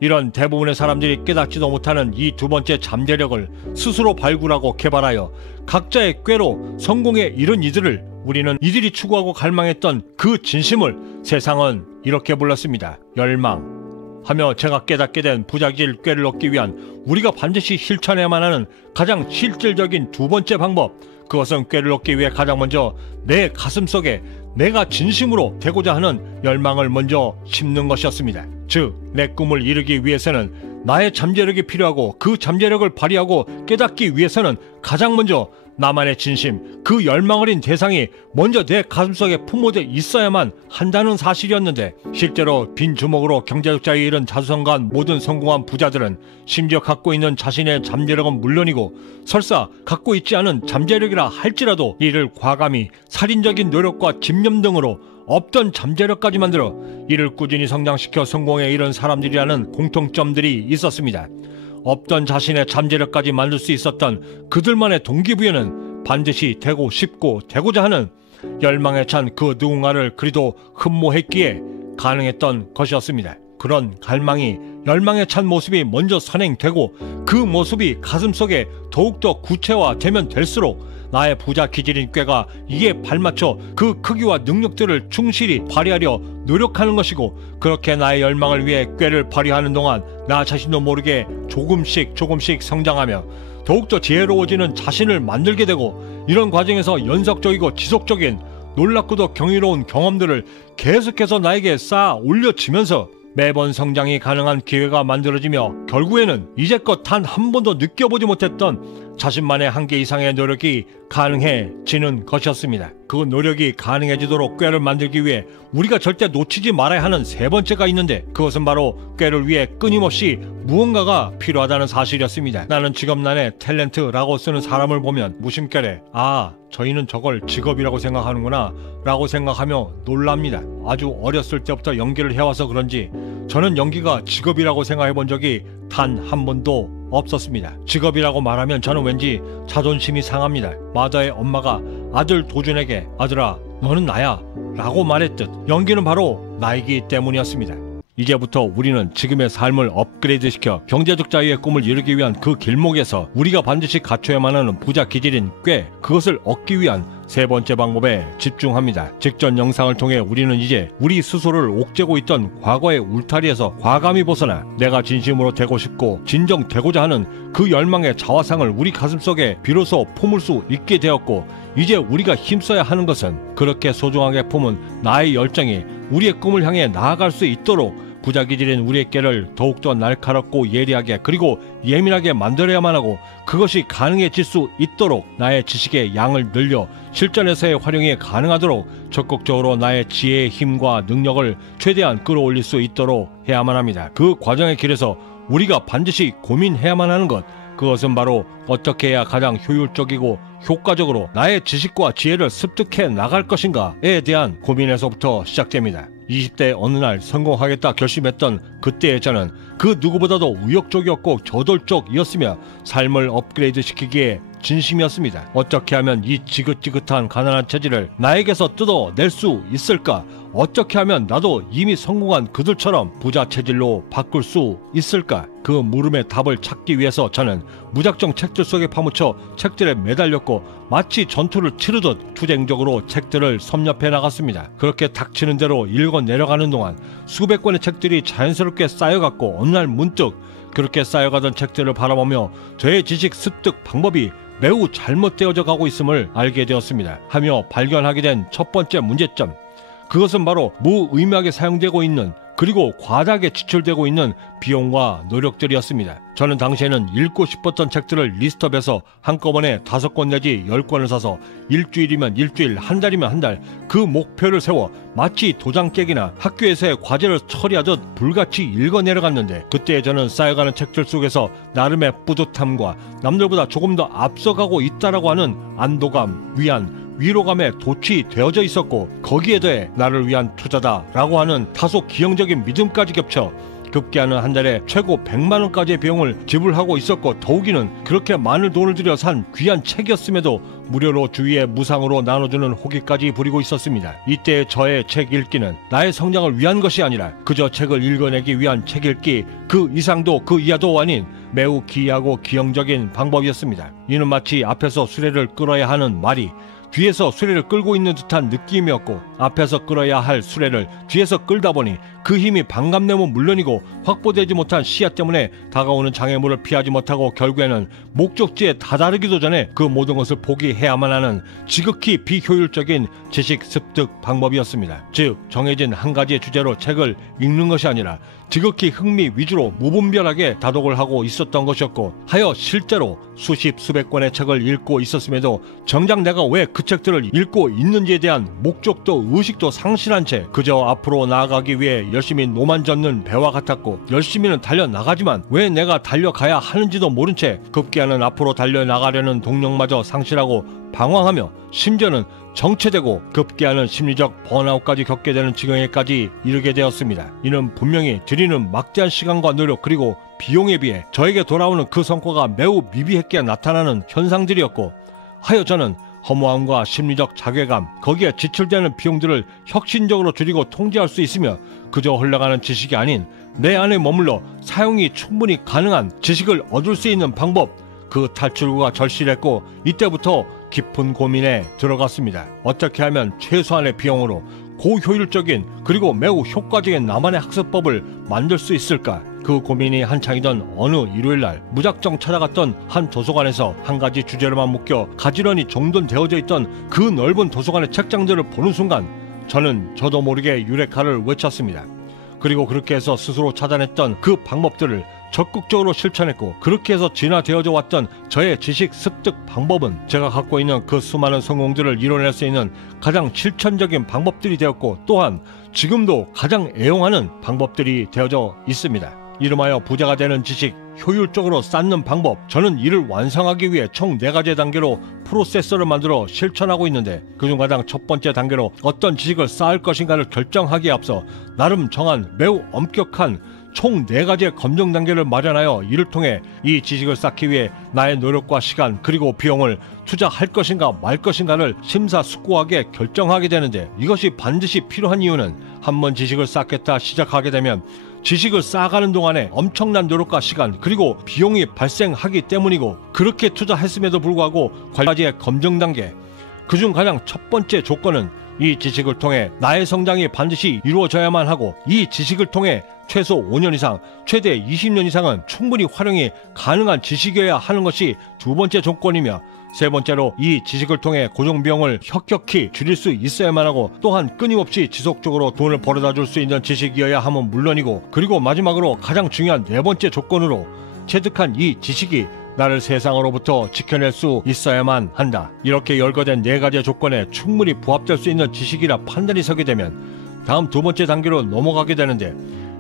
이런 대부분의 사람들이 깨닫지도 못하는 이 두 번째 잠재력을 스스로 발굴하고 개발하여 각자의 꾀로 성공에 이른 이들을 우리는 이들이 추구하고 갈망했던 그 진심을 세상은 이렇게 불렀습니다. 열망. 하며 제가 깨닫게 된 부자기질 꾀를 얻기 위한 우리가 반드시 실천해야만 하는 가장 실질적인 두 번째 방법, 그것은 꾀를 얻기 위해 가장 먼저 내 가슴속에 내가 진심으로 되고자 하는 열망을 먼저 심는 것이었습니다. 즉, 내 꿈을 이루기 위해서는 나의 잠재력이 필요하고, 그 잠재력을 발휘하고 깨닫기 위해서는 가장 먼저 나만의 진심, 그 열망 어린 대상이 먼저 내 가슴속에 품어져 있어야만 한다는 사실이었는데, 실제로 빈 주먹으로 경제적자에 이른 자수성가한 모든 성공한 부자들은 심지어 갖고 있는 자신의 잠재력은 물론이고 설사 갖고 있지 않은 잠재력이라 할지라도 이를 과감히 살인적인 노력과 집념 등으로 없던 잠재력까지 만들어 이를 꾸준히 성장시켜 성공에 이른 사람들이라는 공통점들이 있었습니다. 없던 자신의 잠재력까지 만들 수 있었던 그들만의 동기부여는 반드시 되고 싶고 되고자 하는 열망에 찬 그 누군가를 그리도 흠모했기에 가능했던 것이었습니다. 그런 갈망이, 열망에 찬 모습이 먼저 선행되고 그 모습이 가슴속에 더욱더 구체화되면 될수록 나의 부자 기질인 꾀가 이에 발맞춰 그 크기와 능력들을 충실히 발휘하려 노력하는 것이고, 그렇게 나의 열망을 위해 꾀를 발휘하는 동안 나 자신도 모르게 조금씩 성장하며 더욱더 지혜로워지는 자신을 만들게 되고, 이런 과정에서 연속적이고 지속적인 놀랍고도 경이로운 경험들을 계속해서 나에게 쌓아 올려지면서 매번 성장이 가능한 기회가 만들어지며, 결국에는 이제껏 단 한 번도 느껴보지 못했던 자신만의 한계 이상의 노력이 가능해지는 것이었습니다. 그 노력이 가능해지도록 꾀를 만들기 위해 우리가 절대 놓치지 말아야 하는 세 번째가 있는데, 그것은 바로 꾀를 위해 끊임없이 무언가가 필요하다는 사실이었습니다. 나는 직업란에 탤런트라고 쓰는 사람을 보면 무심결에 저희는 저걸 직업이라고 생각하는구나 라고 생각하며 놀랍니다. 아주 어렸을 때부터 연기를 해와서 그런지 저는 연기가 직업이라고 생각해 본 적이 단 한 번도 없었습니다. 직업이라고 말하면 저는 왠지 자존심이 상합니다. 마더의 엄마가 아들 도준에게 아들아 너는 나야 라고 말했듯 연기는 바로 나이기 때문이었습니다. 이제부터 우리는 지금의 삶을 업그레이드시켜 경제적 자유의 꿈을 이루기 위한 그 길목에서 우리가 반드시 갖춰야만 하는 부자 기질인 꾀, 그것을 얻기 위한 세 번째 방법에 집중합니다. 직전 영상을 통해 우리는 이제 우리 스스로를 옥죄고 있던 과거의 울타리에서 과감히 벗어나 내가 진심으로 되고 싶고 진정 되고자 하는 그 열망의 자화상을 우리 가슴속에 비로소 품을 수 있게 되었고, 이제 우리가 힘써야 하는 것은 그렇게 소중하게 품은 나의 열정이 우리의 꿈을 향해 나아갈 수 있도록 부자 기질인 우리의 꾀를 더욱더 날카롭고 예리하게 그리고 예민하게 만들어야만 하고, 그것이 가능해질 수 있도록 나의 지식의 양을 늘려 실전에서의 활용이 가능하도록 적극적으로 나의 지혜의 힘과 능력을 최대한 끌어올릴 수 있도록 해야만 합니다. 그 과정의 길에서 우리가 반드시 고민해야만 하는 것, 그것은 바로 어떻게 해야 가장 효율적이고 효과적으로 나의 지식과 지혜를 습득해 나갈 것인가에 대한 고민에서부터 시작됩니다. 20대 어느 날 성공하겠다 결심했던 그때의 저는 그 누구보다도 의욕적이었고 저돌적이었으며 삶을 업그레이드 시키기에 진심이었습니다. 어떻게 하면 이 지긋지긋한 가난한 체질을 나에게서 뜯어낼 수 있을까? 어떻게 하면 나도 이미 성공한 그들처럼 부자 체질로 바꿀 수 있을까? 그 물음의 답을 찾기 위해서 저는 무작정 책들 속에 파묻혀 책들에 매달렸고 마치 전투를 치르듯 투쟁적으로 책들을 섭렵해 나갔습니다. 그렇게 닥치는 대로 읽어 내려가는 동안 수백 권의 책들이 자연스럽게 쌓여갔고, 어느 날 문득 그렇게 쌓여가던 책들을 바라보며 저의 지식 습득 방법이 매우 잘못되어져 가고 있음을 알게 되었습니다. 하며 발견하게 된 첫 번째 문제점, 그것은 바로 무의미하게 사용되고 있는 그리고 과다하게 지출되고 있는 비용과 노력들이었습니다. 저는 당시에는 읽고 싶었던 책들을 리스트업해서 한꺼번에 5권 내지 10권을 사서 일주일이면 일주일, 한 달이면 한 달 그 목표를 세워 마치 도장 깨기나 학교에서의 과제를 처리하듯 불같이 읽어 내려갔는데, 그때 저는 쌓여가는 책들 속에서 나름의 뿌듯함과 남들보다 조금 더 앞서가고 있다라고 하는 안도감, 위로감에 도취되어져 있었고, 거기에 더해 나를 위한 투자다라고 하는 다소 기형적인 믿음까지 겹쳐 급기야는 한 달에 최고 100만원까지의 비용을 지불하고 있었고, 더욱이는 그렇게 많은 돈을 들여 산 귀한 책이었음에도 무료로 주위에 무상으로 나눠주는 호기까지 부리고 있었습니다. 이때 저의 책 읽기는 나의 성장을 위한 것이 아니라 그저 책을 읽어내기 위한 책 읽기 그 이상도 그 이하도 아닌 매우 기이하고 기형적인 방법이었습니다. 이는 마치 앞에서 수레를 끌어야 하는 말이 뒤에서 수레를 끌고 있는 듯한 느낌이었고, 앞에서 끌어야 할 수레를 뒤에서 끌다 보니 그 힘이 반감되면 물론이고 확보되지 못한 시야 때문에 다가오는 장애물을 피하지 못하고 결국에는 목적지에 다다르기도 전에 그 모든 것을 포기해야만 하는 지극히 비효율적인 지식 습득 방법이었습니다. 즉, 정해진 한 가지의 주제로 책을 읽는 것이 아니라 지극히 흥미 위주로 무분별하게 다독을 하고 있었던 것이었고, 하여 실제로 수십 수백 권의 책을 읽고 있었음에도 정작 내가 왜 그 책들을 읽고 있는지에 대한 목적도 의식도 상실한 채 그저 앞으로 나아가기 위해 열심히 노만젓는 배와 같았고, 열심히는 달려나가지만 왜 내가 달려가야 하는지도 모른 채 급기야는 앞으로 달려나가려는 동력마저 상실하고 방황하며 심지어는 정체되고 급기야는 심리적 번아웃까지 겪게 되는 지경에까지 이르게 되었습니다. 이는 분명히 들이는 막대한 시간과 노력 그리고 비용에 비해 저에게 돌아오는 그 성과가 매우 미비했기에 나타나는 현상들이었고, 하여 저는 허무함과 심리적 자괴감, 거기에 지출되는 비용들을 혁신적으로 줄이고 통제할 수 있으며 그저 흘러가는 지식이 아닌 내 안에 머물러 사용이 충분히 가능한 지식을 얻을 수 있는 방법, 그 탈출구가 절실했고, 이때부터 깊은 고민에 들어갔습니다. 어떻게 하면 최소한의 비용으로 고효율적인 그리고 매우 효과적인 나만의 학습법을 만들 수 있을까? 그 고민이 한창이던 어느 일요일날 무작정 찾아갔던 한 도서관에서 한 가지 주제로만 묶여 가지런히 정돈되어져 있던 그 넓은 도서관의 책장들을 보는 순간 저는 저도 모르게 유레카를 외쳤습니다. 그리고 그렇게 해서 스스로 찾아냈던 그 방법들을 적극적으로 실천했고, 그렇게 해서 진화되어져 왔던 저의 지식 습득 방법은 제가 갖고 있는 그 수많은 성공들을 이뤄낼 수 있는 가장 실천적인 방법들이 되었고, 또한 지금도 가장 애용하는 방법들이 되어져 있습니다. 이름하여 부자가 되는 지식, 효율적으로 쌓는 방법. 저는 이를 완성하기 위해 총 4가지 단계로 프로세서를 만들어 실천하고 있는데, 그중 가장 첫 번째 단계로 어떤 지식을 쌓을 것인가를 결정하기에 앞서 나름 정한 매우 엄격한 총 4가지의 검증 단계를 마련하여 이를 통해 이 지식을 쌓기 위해 나의 노력과 시간 그리고 비용을 투자할 것인가 말 것인가를 심사숙고하게 결정하게 되는데, 이것이 반드시 필요한 이유는 한번 지식을 쌓겠다 시작하게 되면 지식을 쌓아가는 동안에 엄청난 노력과 시간 그리고 비용이 발생하기 때문이고, 그렇게 투자했음에도 불구하고 관리의 검증 단계, 그중 가장 첫 번째 조건은 이 지식을 통해 나의 성장이 반드시 이루어져야만 하고, 이 지식을 통해 최소 5년 이상, 최대 20년 이상은 충분히 활용이 가능한 지식이어야 하는 것이 두 번째 조건이며, 세 번째로 이 지식을 통해 고정비용을 혁혁히 줄일 수 있어야만 하고, 또한 끊임없이 지속적으로 돈을 벌어다 줄 수 있는 지식이어야 하면 물론이고, 그리고 마지막으로 가장 중요한 4번째 조건으로 체득한 이 지식이 나를 세상으로부터 지켜낼 수 있어야만 한다. 이렇게 열거된 4가지의 조건에 충분히 부합될 수 있는 지식이라 판단이 서게 되면 다음 두 번째 단계로 넘어가게 되는데,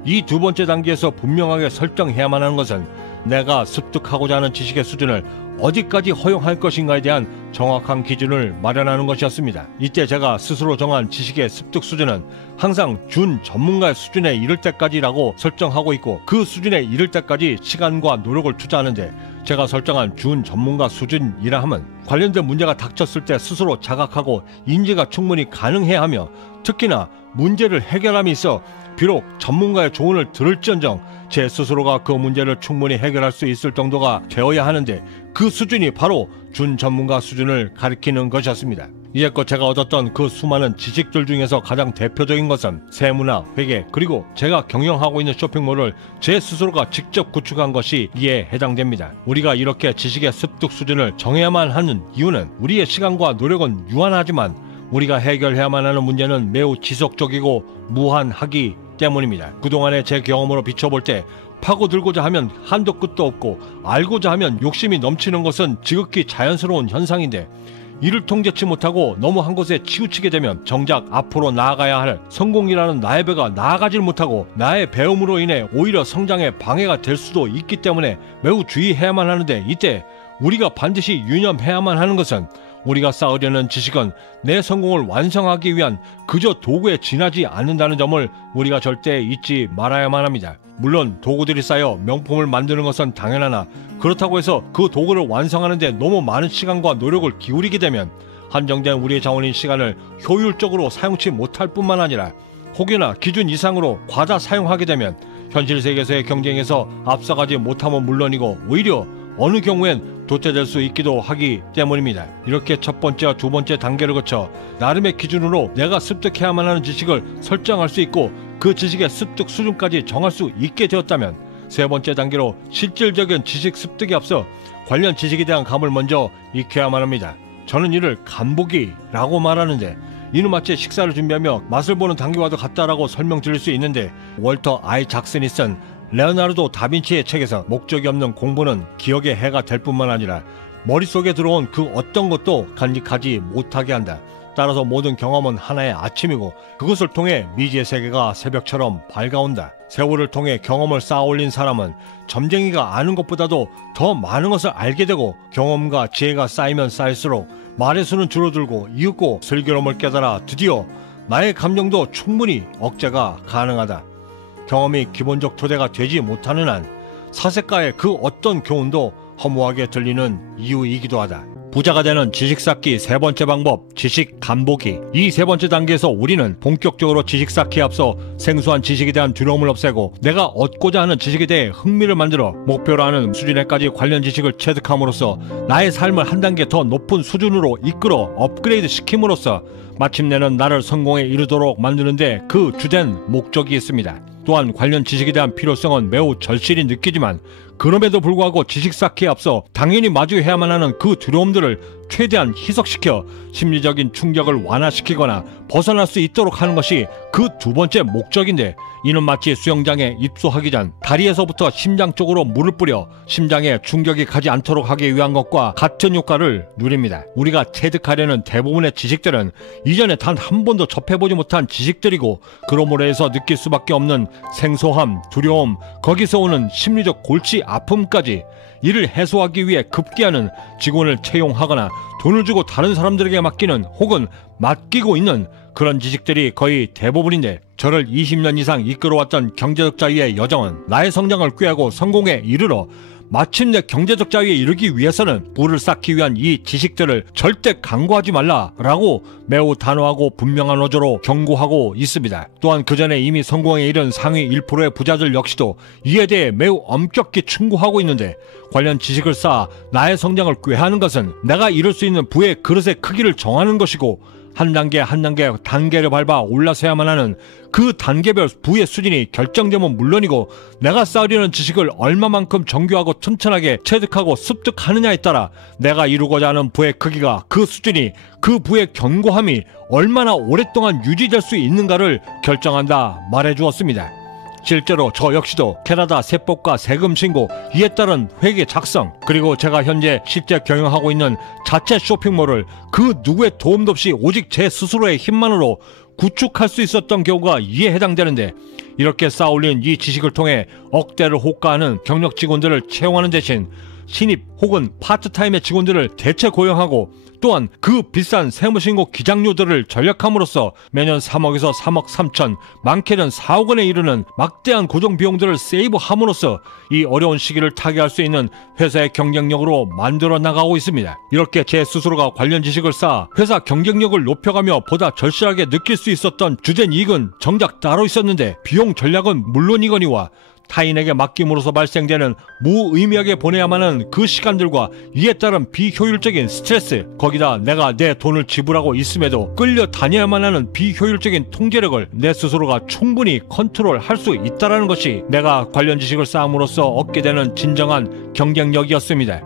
이 두 번째 단계에서 분명하게 설정해야만 하는 것은 내가 습득하고자 하는 지식의 수준을 어디까지 허용할 것인가에 대한 정확한 기준을 마련하는 것이었습니다. 이때 제가 스스로 정한 지식의 습득 수준은 항상 준 전문가의 수준에 이를 때까지라고 설정하고 있고, 그 수준에 이를 때까지 시간과 노력을 투자하는데, 제가 설정한 준 전문가 수준이라 함은 관련된 문제가 닥쳤을 때 스스로 자각하고 인지가 충분히 가능해야 하며, 특히나 문제를 해결함에 있어 비록 전문가의 조언을 들을지언정 제 스스로가 그 문제를 충분히 해결할 수 있을 정도가 되어야 하는데, 그 수준이 바로 준 전문가 수준을 가리키는 것이었습니다. 이제껏 제가 얻었던 그 수많은 지식들 중에서 가장 대표적인 것은 세무나 회계 그리고 제가 경영하고 있는 쇼핑몰을 제 스스로가 직접 구축한 것이 이에 해당됩니다. 우리가 이렇게 지식의 습득 수준을 정해야만 하는 이유는 우리의 시간과 노력은 유한하지만 우리가 해결해야만 하는 문제는 매우 지속적이고 무한하기 때문입니다. 그동안의 제 경험으로 비춰볼 때 파고들고자 하면 한도 끝도 없고, 알고자 하면 욕심이 넘치는 것은 지극히 자연스러운 현상인데, 이를 통제치 못하고 너무 한 곳에 치우치게 되면 정작 앞으로 나아가야 할 성공이라는 나의 배가 나아가질 못하고 나의 배움으로 인해 오히려 성장에 방해가 될 수도 있기 때문에 매우 주의해야만 하는데, 이때 우리가 반드시 유념해야만 하는 것은 우리가 쌓으려는 지식은 내 성공을 완성하기 위한 그저 도구에 지나지 않는다는 점을 우리가 절대 잊지 말아야만 합니다. 물론 도구들이 쌓여 명품을 만드는 것은 당연하나, 그렇다고 해서 그 도구를 완성하는 데 너무 많은 시간과 노력을 기울이게 되면 한정된 우리의 자원인 시간을 효율적으로 사용치 못할 뿐만 아니라 혹여나 기준 이상으로 과다 사용하게 되면 현실 세계에서의 경쟁에서 앞서가지 못하면 물론이고 오히려 어느 경우엔 도태될 수 있기도 하기 때문입니다. 이렇게 첫 번째와 두 번째 단계를 거쳐 나름의 기준으로 내가 습득해야만 하는 지식을 설정할 수 있고 그 지식의 습득 수준까지 정할 수 있게 되었다면 세 번째 단계로 실질적인 지식 습득에 앞서 관련 지식에 대한 감을 먼저 익혀야만 합니다. 저는 이를 간보기라고 말하는데 이는 마치 식사를 준비하며 맛을 보는 단계와도 같다라고 설명드릴 수 있는데 월터 I 작슨이 쓴 레오나르도 다빈치의 책에서 목적이 없는 공부는 기억의 해가 될 뿐만 아니라 머릿속에 들어온 그 어떤 것도 간직하지 못하게 한다. 따라서 모든 경험은 하나의 아침이고 그것을 통해 미지의 세계가 새벽처럼 밝아온다. 세월을 통해 경험을 쌓아올린 사람은 점쟁이가 아는 것보다도 더 많은 것을 알게 되고 경험과 지혜가 쌓이면 쌓일수록 말의 수는 줄어들고 이윽고 슬기로움을 깨달아 드디어 나의 감정도 충분히 억제가 가능하다. 경험이 기본적 토대가 되지 못하는 한 사색가의 그 어떤 교훈도 허무하게 들리는 이유이기도 하다. 부자가 되는 지식 쌓기 세 번째 방법, 지식 간보기. 이 세 번째 단계에서 우리는 본격적으로 지식 쌓기에 앞서 생소한 지식에 대한 두려움을 없애고 내가 얻고자 하는 지식에 대해 흥미를 만들어 목표로 하는 수준에까지 관련 지식을 체득함으로써 나의 삶을 한 단계 더 높은 수준으로 이끌어 업그레이드 시킴으로써 마침내는 나를 성공에 이르도록 만드는데 그 주된 목적이 있습니다. 또한 관련 지식에 대한 필요성은 매우 절실히 느끼지만 그럼에도 불구하고 지식 쌓기에 앞서 당연히 마주해야만 하는 그 두려움들을 최대한 희석시켜 심리적인 충격을 완화시키거나 벗어날 수 있도록 하는 것이 그 두 번째 목적인데 이는 마치 수영장에 입수하기 전 다리에서부터 심장 쪽으로 물을 뿌려 심장에 충격이 가지 않도록 하기 위한 것과 같은 효과를 누립니다. 우리가 체득하려는 대부분의 지식들은 이전에 단 한 번도 접해보지 못한 지식들이고 그러므로 해서 느낄 수밖에 없는 생소함, 두려움, 거기서 오는 심리적 골치 아픔까지 이를 해소하기 위해 급기야는 직원을 채용하거나 돈을 주고 다른 사람들에게 맡기는 혹은 맡기고 있는 그런 지식들이 거의 대부분인데 저를 20년 이상 이끌어왔던 경제적 자유의 여정은 나의 성장을 꾀하고 성공에 이르러 마침내 경제적 자유에 이르기 위해서는 부를 쌓기 위한 이 지식들을 절대 강구하지 말라라고 매우 단호하고 분명한 어조로 경고하고 있습니다. 또한 그 전에 이미 성공에 이른 상위 1%의 부자들 역시도 이에 대해 매우 엄격히 충고하고 있는데 관련 지식을 쌓아 나의 성장을 꾀하는 것은 내가 이룰 수 있는 부의 그릇의 크기를 정하는 것이고 한 단계 한 단계 단계를 밟아 올라서야만 하는 그 단계별 부의 수준이 결정되면 물론이고 내가 쌓으려는 지식을 얼마만큼 정교하고 튼튼하게 체득하고 습득하느냐에 따라 내가 이루고자 하는 부의 크기가 그 수준이 그 부의 견고함이 얼마나 오랫동안 유지될 수 있는가를 결정한다 말해주었습니다. 실제로 저 역시도 캐나다 세법과 세금 신고 이에 따른 회계 작성 그리고 제가 현재 실제 경영하고 있는 자체 쇼핑몰을 그 누구의 도움도 없이 오직 제 스스로의 힘만으로 구축할 수 있었던 경우가 이에 해당되는데 이렇게 쌓아올린 이 지식을 통해 억대를 호가하는 경력 직원들을 채용하는 대신 신입 혹은 파트타임의 직원들을 대체 고용하고 또한 그 비싼 세무신고 기장료들을 절약함으로써 매년 3억에서 3억 3천, 많게는 4억 원에 이르는 막대한 고정비용들을 세이브함으로써 이 어려운 시기를 타개할 수 있는 회사의 경쟁력으로 만들어 나가고 있습니다. 이렇게 제 스스로가 관련 지식을 쌓아 회사 경쟁력을 높여가며 보다 절실하게 느낄 수 있었던 주된 이익은 정작 따로 있었는데 비용 전략은 물론이거니와 타인에게 맡김으로써 발생되는 무의미하게 보내야만 하는 그 시간들과 이에 따른 비효율적인 스트레스 거기다 내가 내 돈을 지불하고 있음에도 끌려 다녀야만 하는 비효율적인 통제력을 내 스스로가 충분히 컨트롤할 수 있다는 것이 내가 관련 지식을 쌓음으로써 얻게 되는 진정한 경쟁력이었습니다.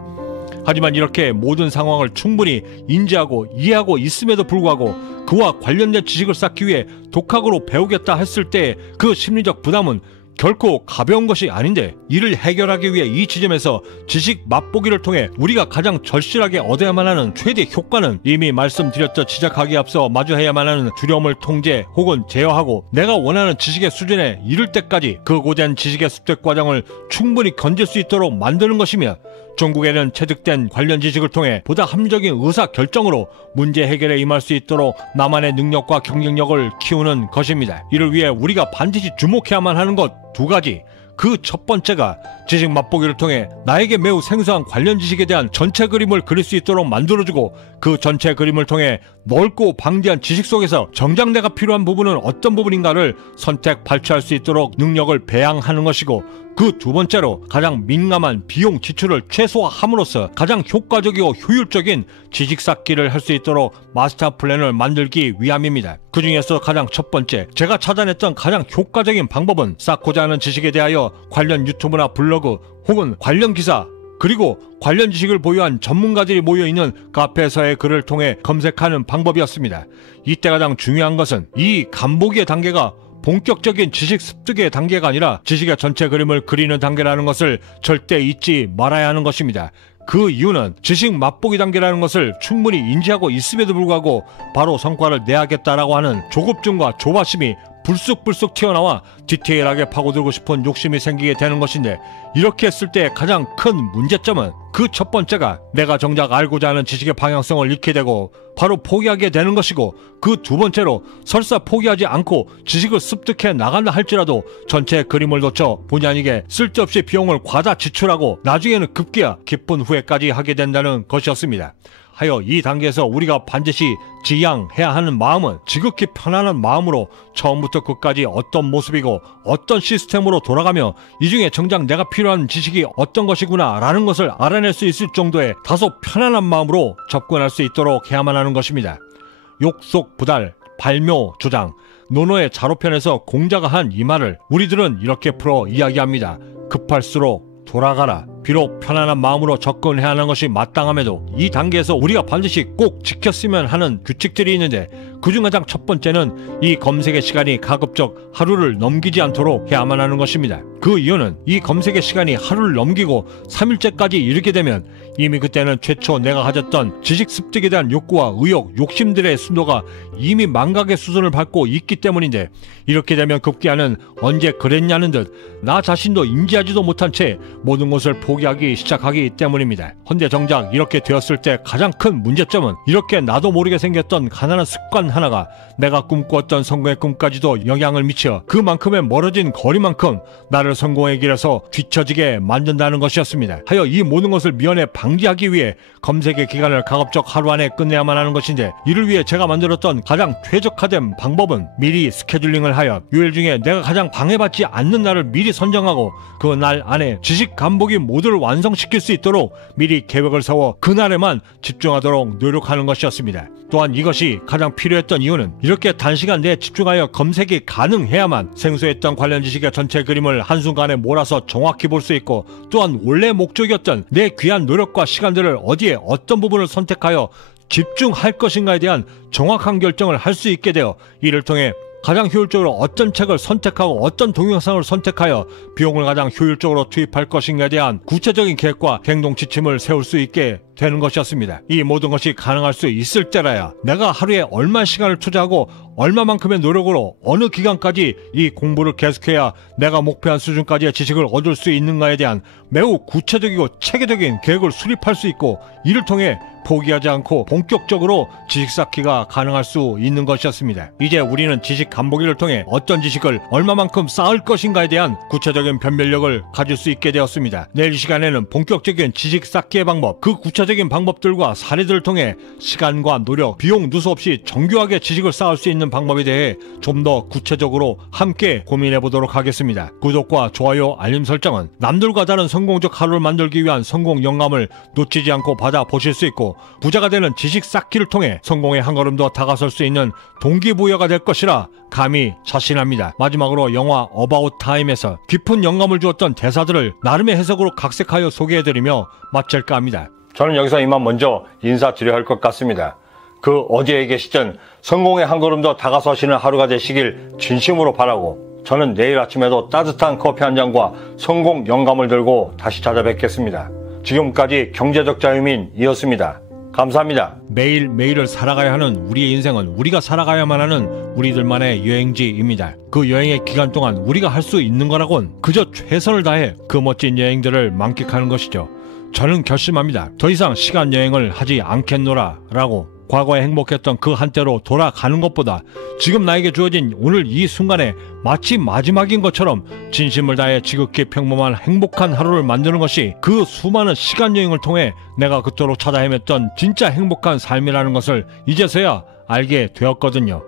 하지만 이렇게 모든 상황을 충분히 인지하고 이해하고 있음에도 불구하고 그와 관련된 지식을 쌓기 위해 독학으로 배우겠다 했을 때의 그 심리적 부담은 결코 가벼운 것이 아닌데 이를 해결하기 위해 이 지점에서 지식 맛보기를 통해 우리가 가장 절실하게 얻어야만 하는 최대 효과는 이미 말씀드렸듯 시작하기에 앞서 마주해야만 하는 두려움을 통제 혹은 제어하고 내가 원하는 지식의 수준에 이를 때까지 그 고된 지식의 습득 과정을 충분히 견딜 수 있도록 만드는 것이며 중국에는 체득된 관련 지식을 통해 보다 합리적인 의사결정으로 문제 해결에 임할 수 있도록 나만의 능력과 경쟁력을 키우는 것입니다. 이를 위해 우리가 반드시 주목해야만 하는 것 두 가지. 그 첫 번째가 지식 맛보기를 통해 나에게 매우 생소한 관련 지식에 대한 전체 그림을 그릴 수 있도록 만들어주고 그 전체 그림을 통해 넓고 방대한 지식 속에서 정작 내가 필요한 부분은 어떤 부분인가를 선택 발췌할 수 있도록 능력을 배양하는 것이고 그 두 번째로 가장 민감한 비용 지출을 최소화함으로써 가장 효과적이고 효율적인 지식 쌓기를 할 수 있도록 마스터 플랜을 만들기 위함입니다. 그 중에서 가장 첫 번째, 제가 찾아냈던 가장 효과적인 방법은 쌓고자 하는 지식에 대하여 관련 유튜브나 블로그 혹은 관련 기사, 그리고 관련 지식을 보유한 전문가들이 모여있는 카페에서의 글을 통해 검색하는 방법이었습니다. 이때 가장 중요한 것은 이 간보기의 단계가 본격적인 지식 습득의 단계가 아니라 지식의 전체 그림을 그리는 단계라는 것을 절대 잊지 말아야 하는 것입니다. 그 이유는 지식 맛보기 단계라는 것을 충분히 인지하고 있음에도 불구하고 바로 성과를 내야겠다라고 하는 조급증과 조바심이 불쑥불쑥 튀어나와 디테일하게 파고들고 싶은 욕심이 생기게 되는 것인데, 이렇게 했을 때 가장 큰 문제점은 그 첫 번째가 내가 정작 알고자 하는 지식의 방향성을 잃게 되고 바로 포기하게 되는 것이고, 그 두 번째로 설사 포기하지 않고 지식을 습득해 나간다 할지라도 전체 그림을 놓쳐 본의 아니게 쓸데없이 비용을 과다 지출하고 나중에는 급기야 기쁜 후회까지 하게 된다는 것이었습니다. 하여 이 단계에서 우리가 반드시 지향해야 하는 마음은 지극히 편안한 마음으로 처음부터 끝까지 어떤 모습이고 어떤 시스템으로 돌아가며 이 중에 정작 내가 필요한 지식이 어떤 것이구나 라는 것을 알아낼 수 있을 정도의 다소 편안한 마음으로 접근할 수 있도록 해야만 하는 것입니다. 욕속부달, 발묘, 주장, 노노의 자로편에서 공자가 한 이 말을 우리들은 이렇게 풀어 이야기합니다. 급할수록 돌아가라. 비록 편안한 마음으로 접근해야 하는 것이 마땅함에도 이 단계에서 우리가 반드시 꼭 지켰으면 하는 규칙들이 있는데, 그중 가장 첫 번째는 이 검색의 시간이 가급적 하루를 넘기지 않도록 해야만 하는 것입니다. 그 이유는 이 검색의 시간이 하루를 넘기고 3일째까지 이르게 되면 이미 그때는 최초 내가 가졌던 지식 습득에 대한 욕구와 의욕, 욕심들의 순도가 이미 망각의 수준을 밟고 있기 때문인데, 이렇게 되면 급기야는 언제 그랬냐는 듯 나 자신도 인지하지도 못한 채 모든 것을 포기하기 시작하기 때문입니다. 헌데 정작 이렇게 되었을 때 가장 큰 문제점은 이렇게 나도 모르게 생겼던 가난한 습관 하나가 내가 꿈꾸었던 성공의 꿈까지도 영향을 미쳐 그만큼의 멀어진 거리만큼 나를 성공의 길에서 뒤처지게 만든다는 것이었습니다. 하여 이 모든 것을 미연에 방지하기 위해 검색의 기간을 가급적 하루 안에 끝내야만 하는 것인데, 이를 위해 제가 만들었던 가장 최적화된 방법은 미리 스케줄링을 하여 요일 중에 내가 가장 방해받지 않는 날을 미리 선정하고 그 날 안에 지식 간보기 모두를 완성시킬 수 있도록 미리 계획을 세워 그날에만 집중하도록 노력하는 것이었습니다. 또한 이것이 가장 필요했던 이유는 이렇게 단시간 내에 집중하여 검색이 가능해야만 생소했던 관련 지식의 전체 그림을 한순간에 몰아서 정확히 볼 수 있고, 또한 원래 목적이었던 내 귀한 노력과 시간들을 어디에 어떤 부분을 선택하여 집중할 것인가에 대한 정확한 결정을 할 수 있게 되어 이를 통해 가장 효율적으로 어떤 책을 선택하고 어떤 동영상을 선택하여 비용을 가장 효율적으로 투입할 것인가에 대한 구체적인 계획과 행동 지침을 세울 수 있게 되는 것이었습니다. 이 모든 것이 가능할 수 있을 때라야 내가 하루에 얼마 시간을 투자하고 얼마만큼의 노력으로 어느 기간까지 이 공부를 계속해야 내가 목표한 수준까지의 지식을 얻을 수 있는가에 대한 매우 구체적이고 체계적인 계획을 수립할 수 있고, 이를 통해 포기하지 않고 본격적으로 지식 쌓기가 가능할 수 있는 것이었습니다. 이제 우리는 지식 간보기를 통해 어떤 지식을 얼마만큼 쌓을 것인가에 대한 구체적인 변별력을 가질 수 있게 되었습니다. 내일 시간에는 본격적인 지식 쌓기의 방법, 그 구체적인 방법들과 사례들을 통해 시간과 노력, 비용 누수 없이 정교하게 지식을 쌓을 수 있는 방법에 대해 좀 더 구체적으로 함께 고민해 보도록 하겠습니다. 구독과 좋아요, 알림 설정은 남들과 다른 성공적 하루를 만들기 위한 성공 영감을 놓치지 않고 받아 보실 수 있고, 부자가 되는 지식 쌓기를 통해 성공의 한 걸음 더 다가설 수 있는 동기부여가 될 것이라 감히 자신합니다. 마지막으로 영화 어바웃 타임에서 깊은 영감을 주었던 대사들을 나름의 해석으로 각색하여 소개해드리며 마칠까 합니다. 저는 여기서 이만 먼저 인사드려야 할 것 같습니다. 그 어디에 계시든 성공의 한 걸음 더 다가서시는 하루가 되시길 진심으로 바라고, 저는 내일 아침에도 따뜻한 커피 한 잔과 성공 영감을 들고 다시 찾아뵙겠습니다. 지금까지 경제적 자유민이었습니다. 감사합니다. 매일매일을 살아가야 하는 우리의 인생은 우리가 살아가야만 하는 우리들만의 여행지입니다. 그 여행의 기간 동안 우리가 할 수 있는 거라곤 그저 최선을 다해 그 멋진 여행들을 만끽하는 것이죠. 저는 결심합니다. 더 이상 시간 여행을 하지 않겠노라 라고. 과거에 행복했던 그 한때로 돌아가는 것보다 지금 나에게 주어진 오늘 이 순간에 마치 마지막인 것처럼 진심을 다해 지극히 평범한 행복한 하루를 만드는 것이 그 수많은 시간 여행을 통해 내가 그토록 찾아 헤맸던 진짜 행복한 삶이라는 것을 이제서야 알게 되었거든요.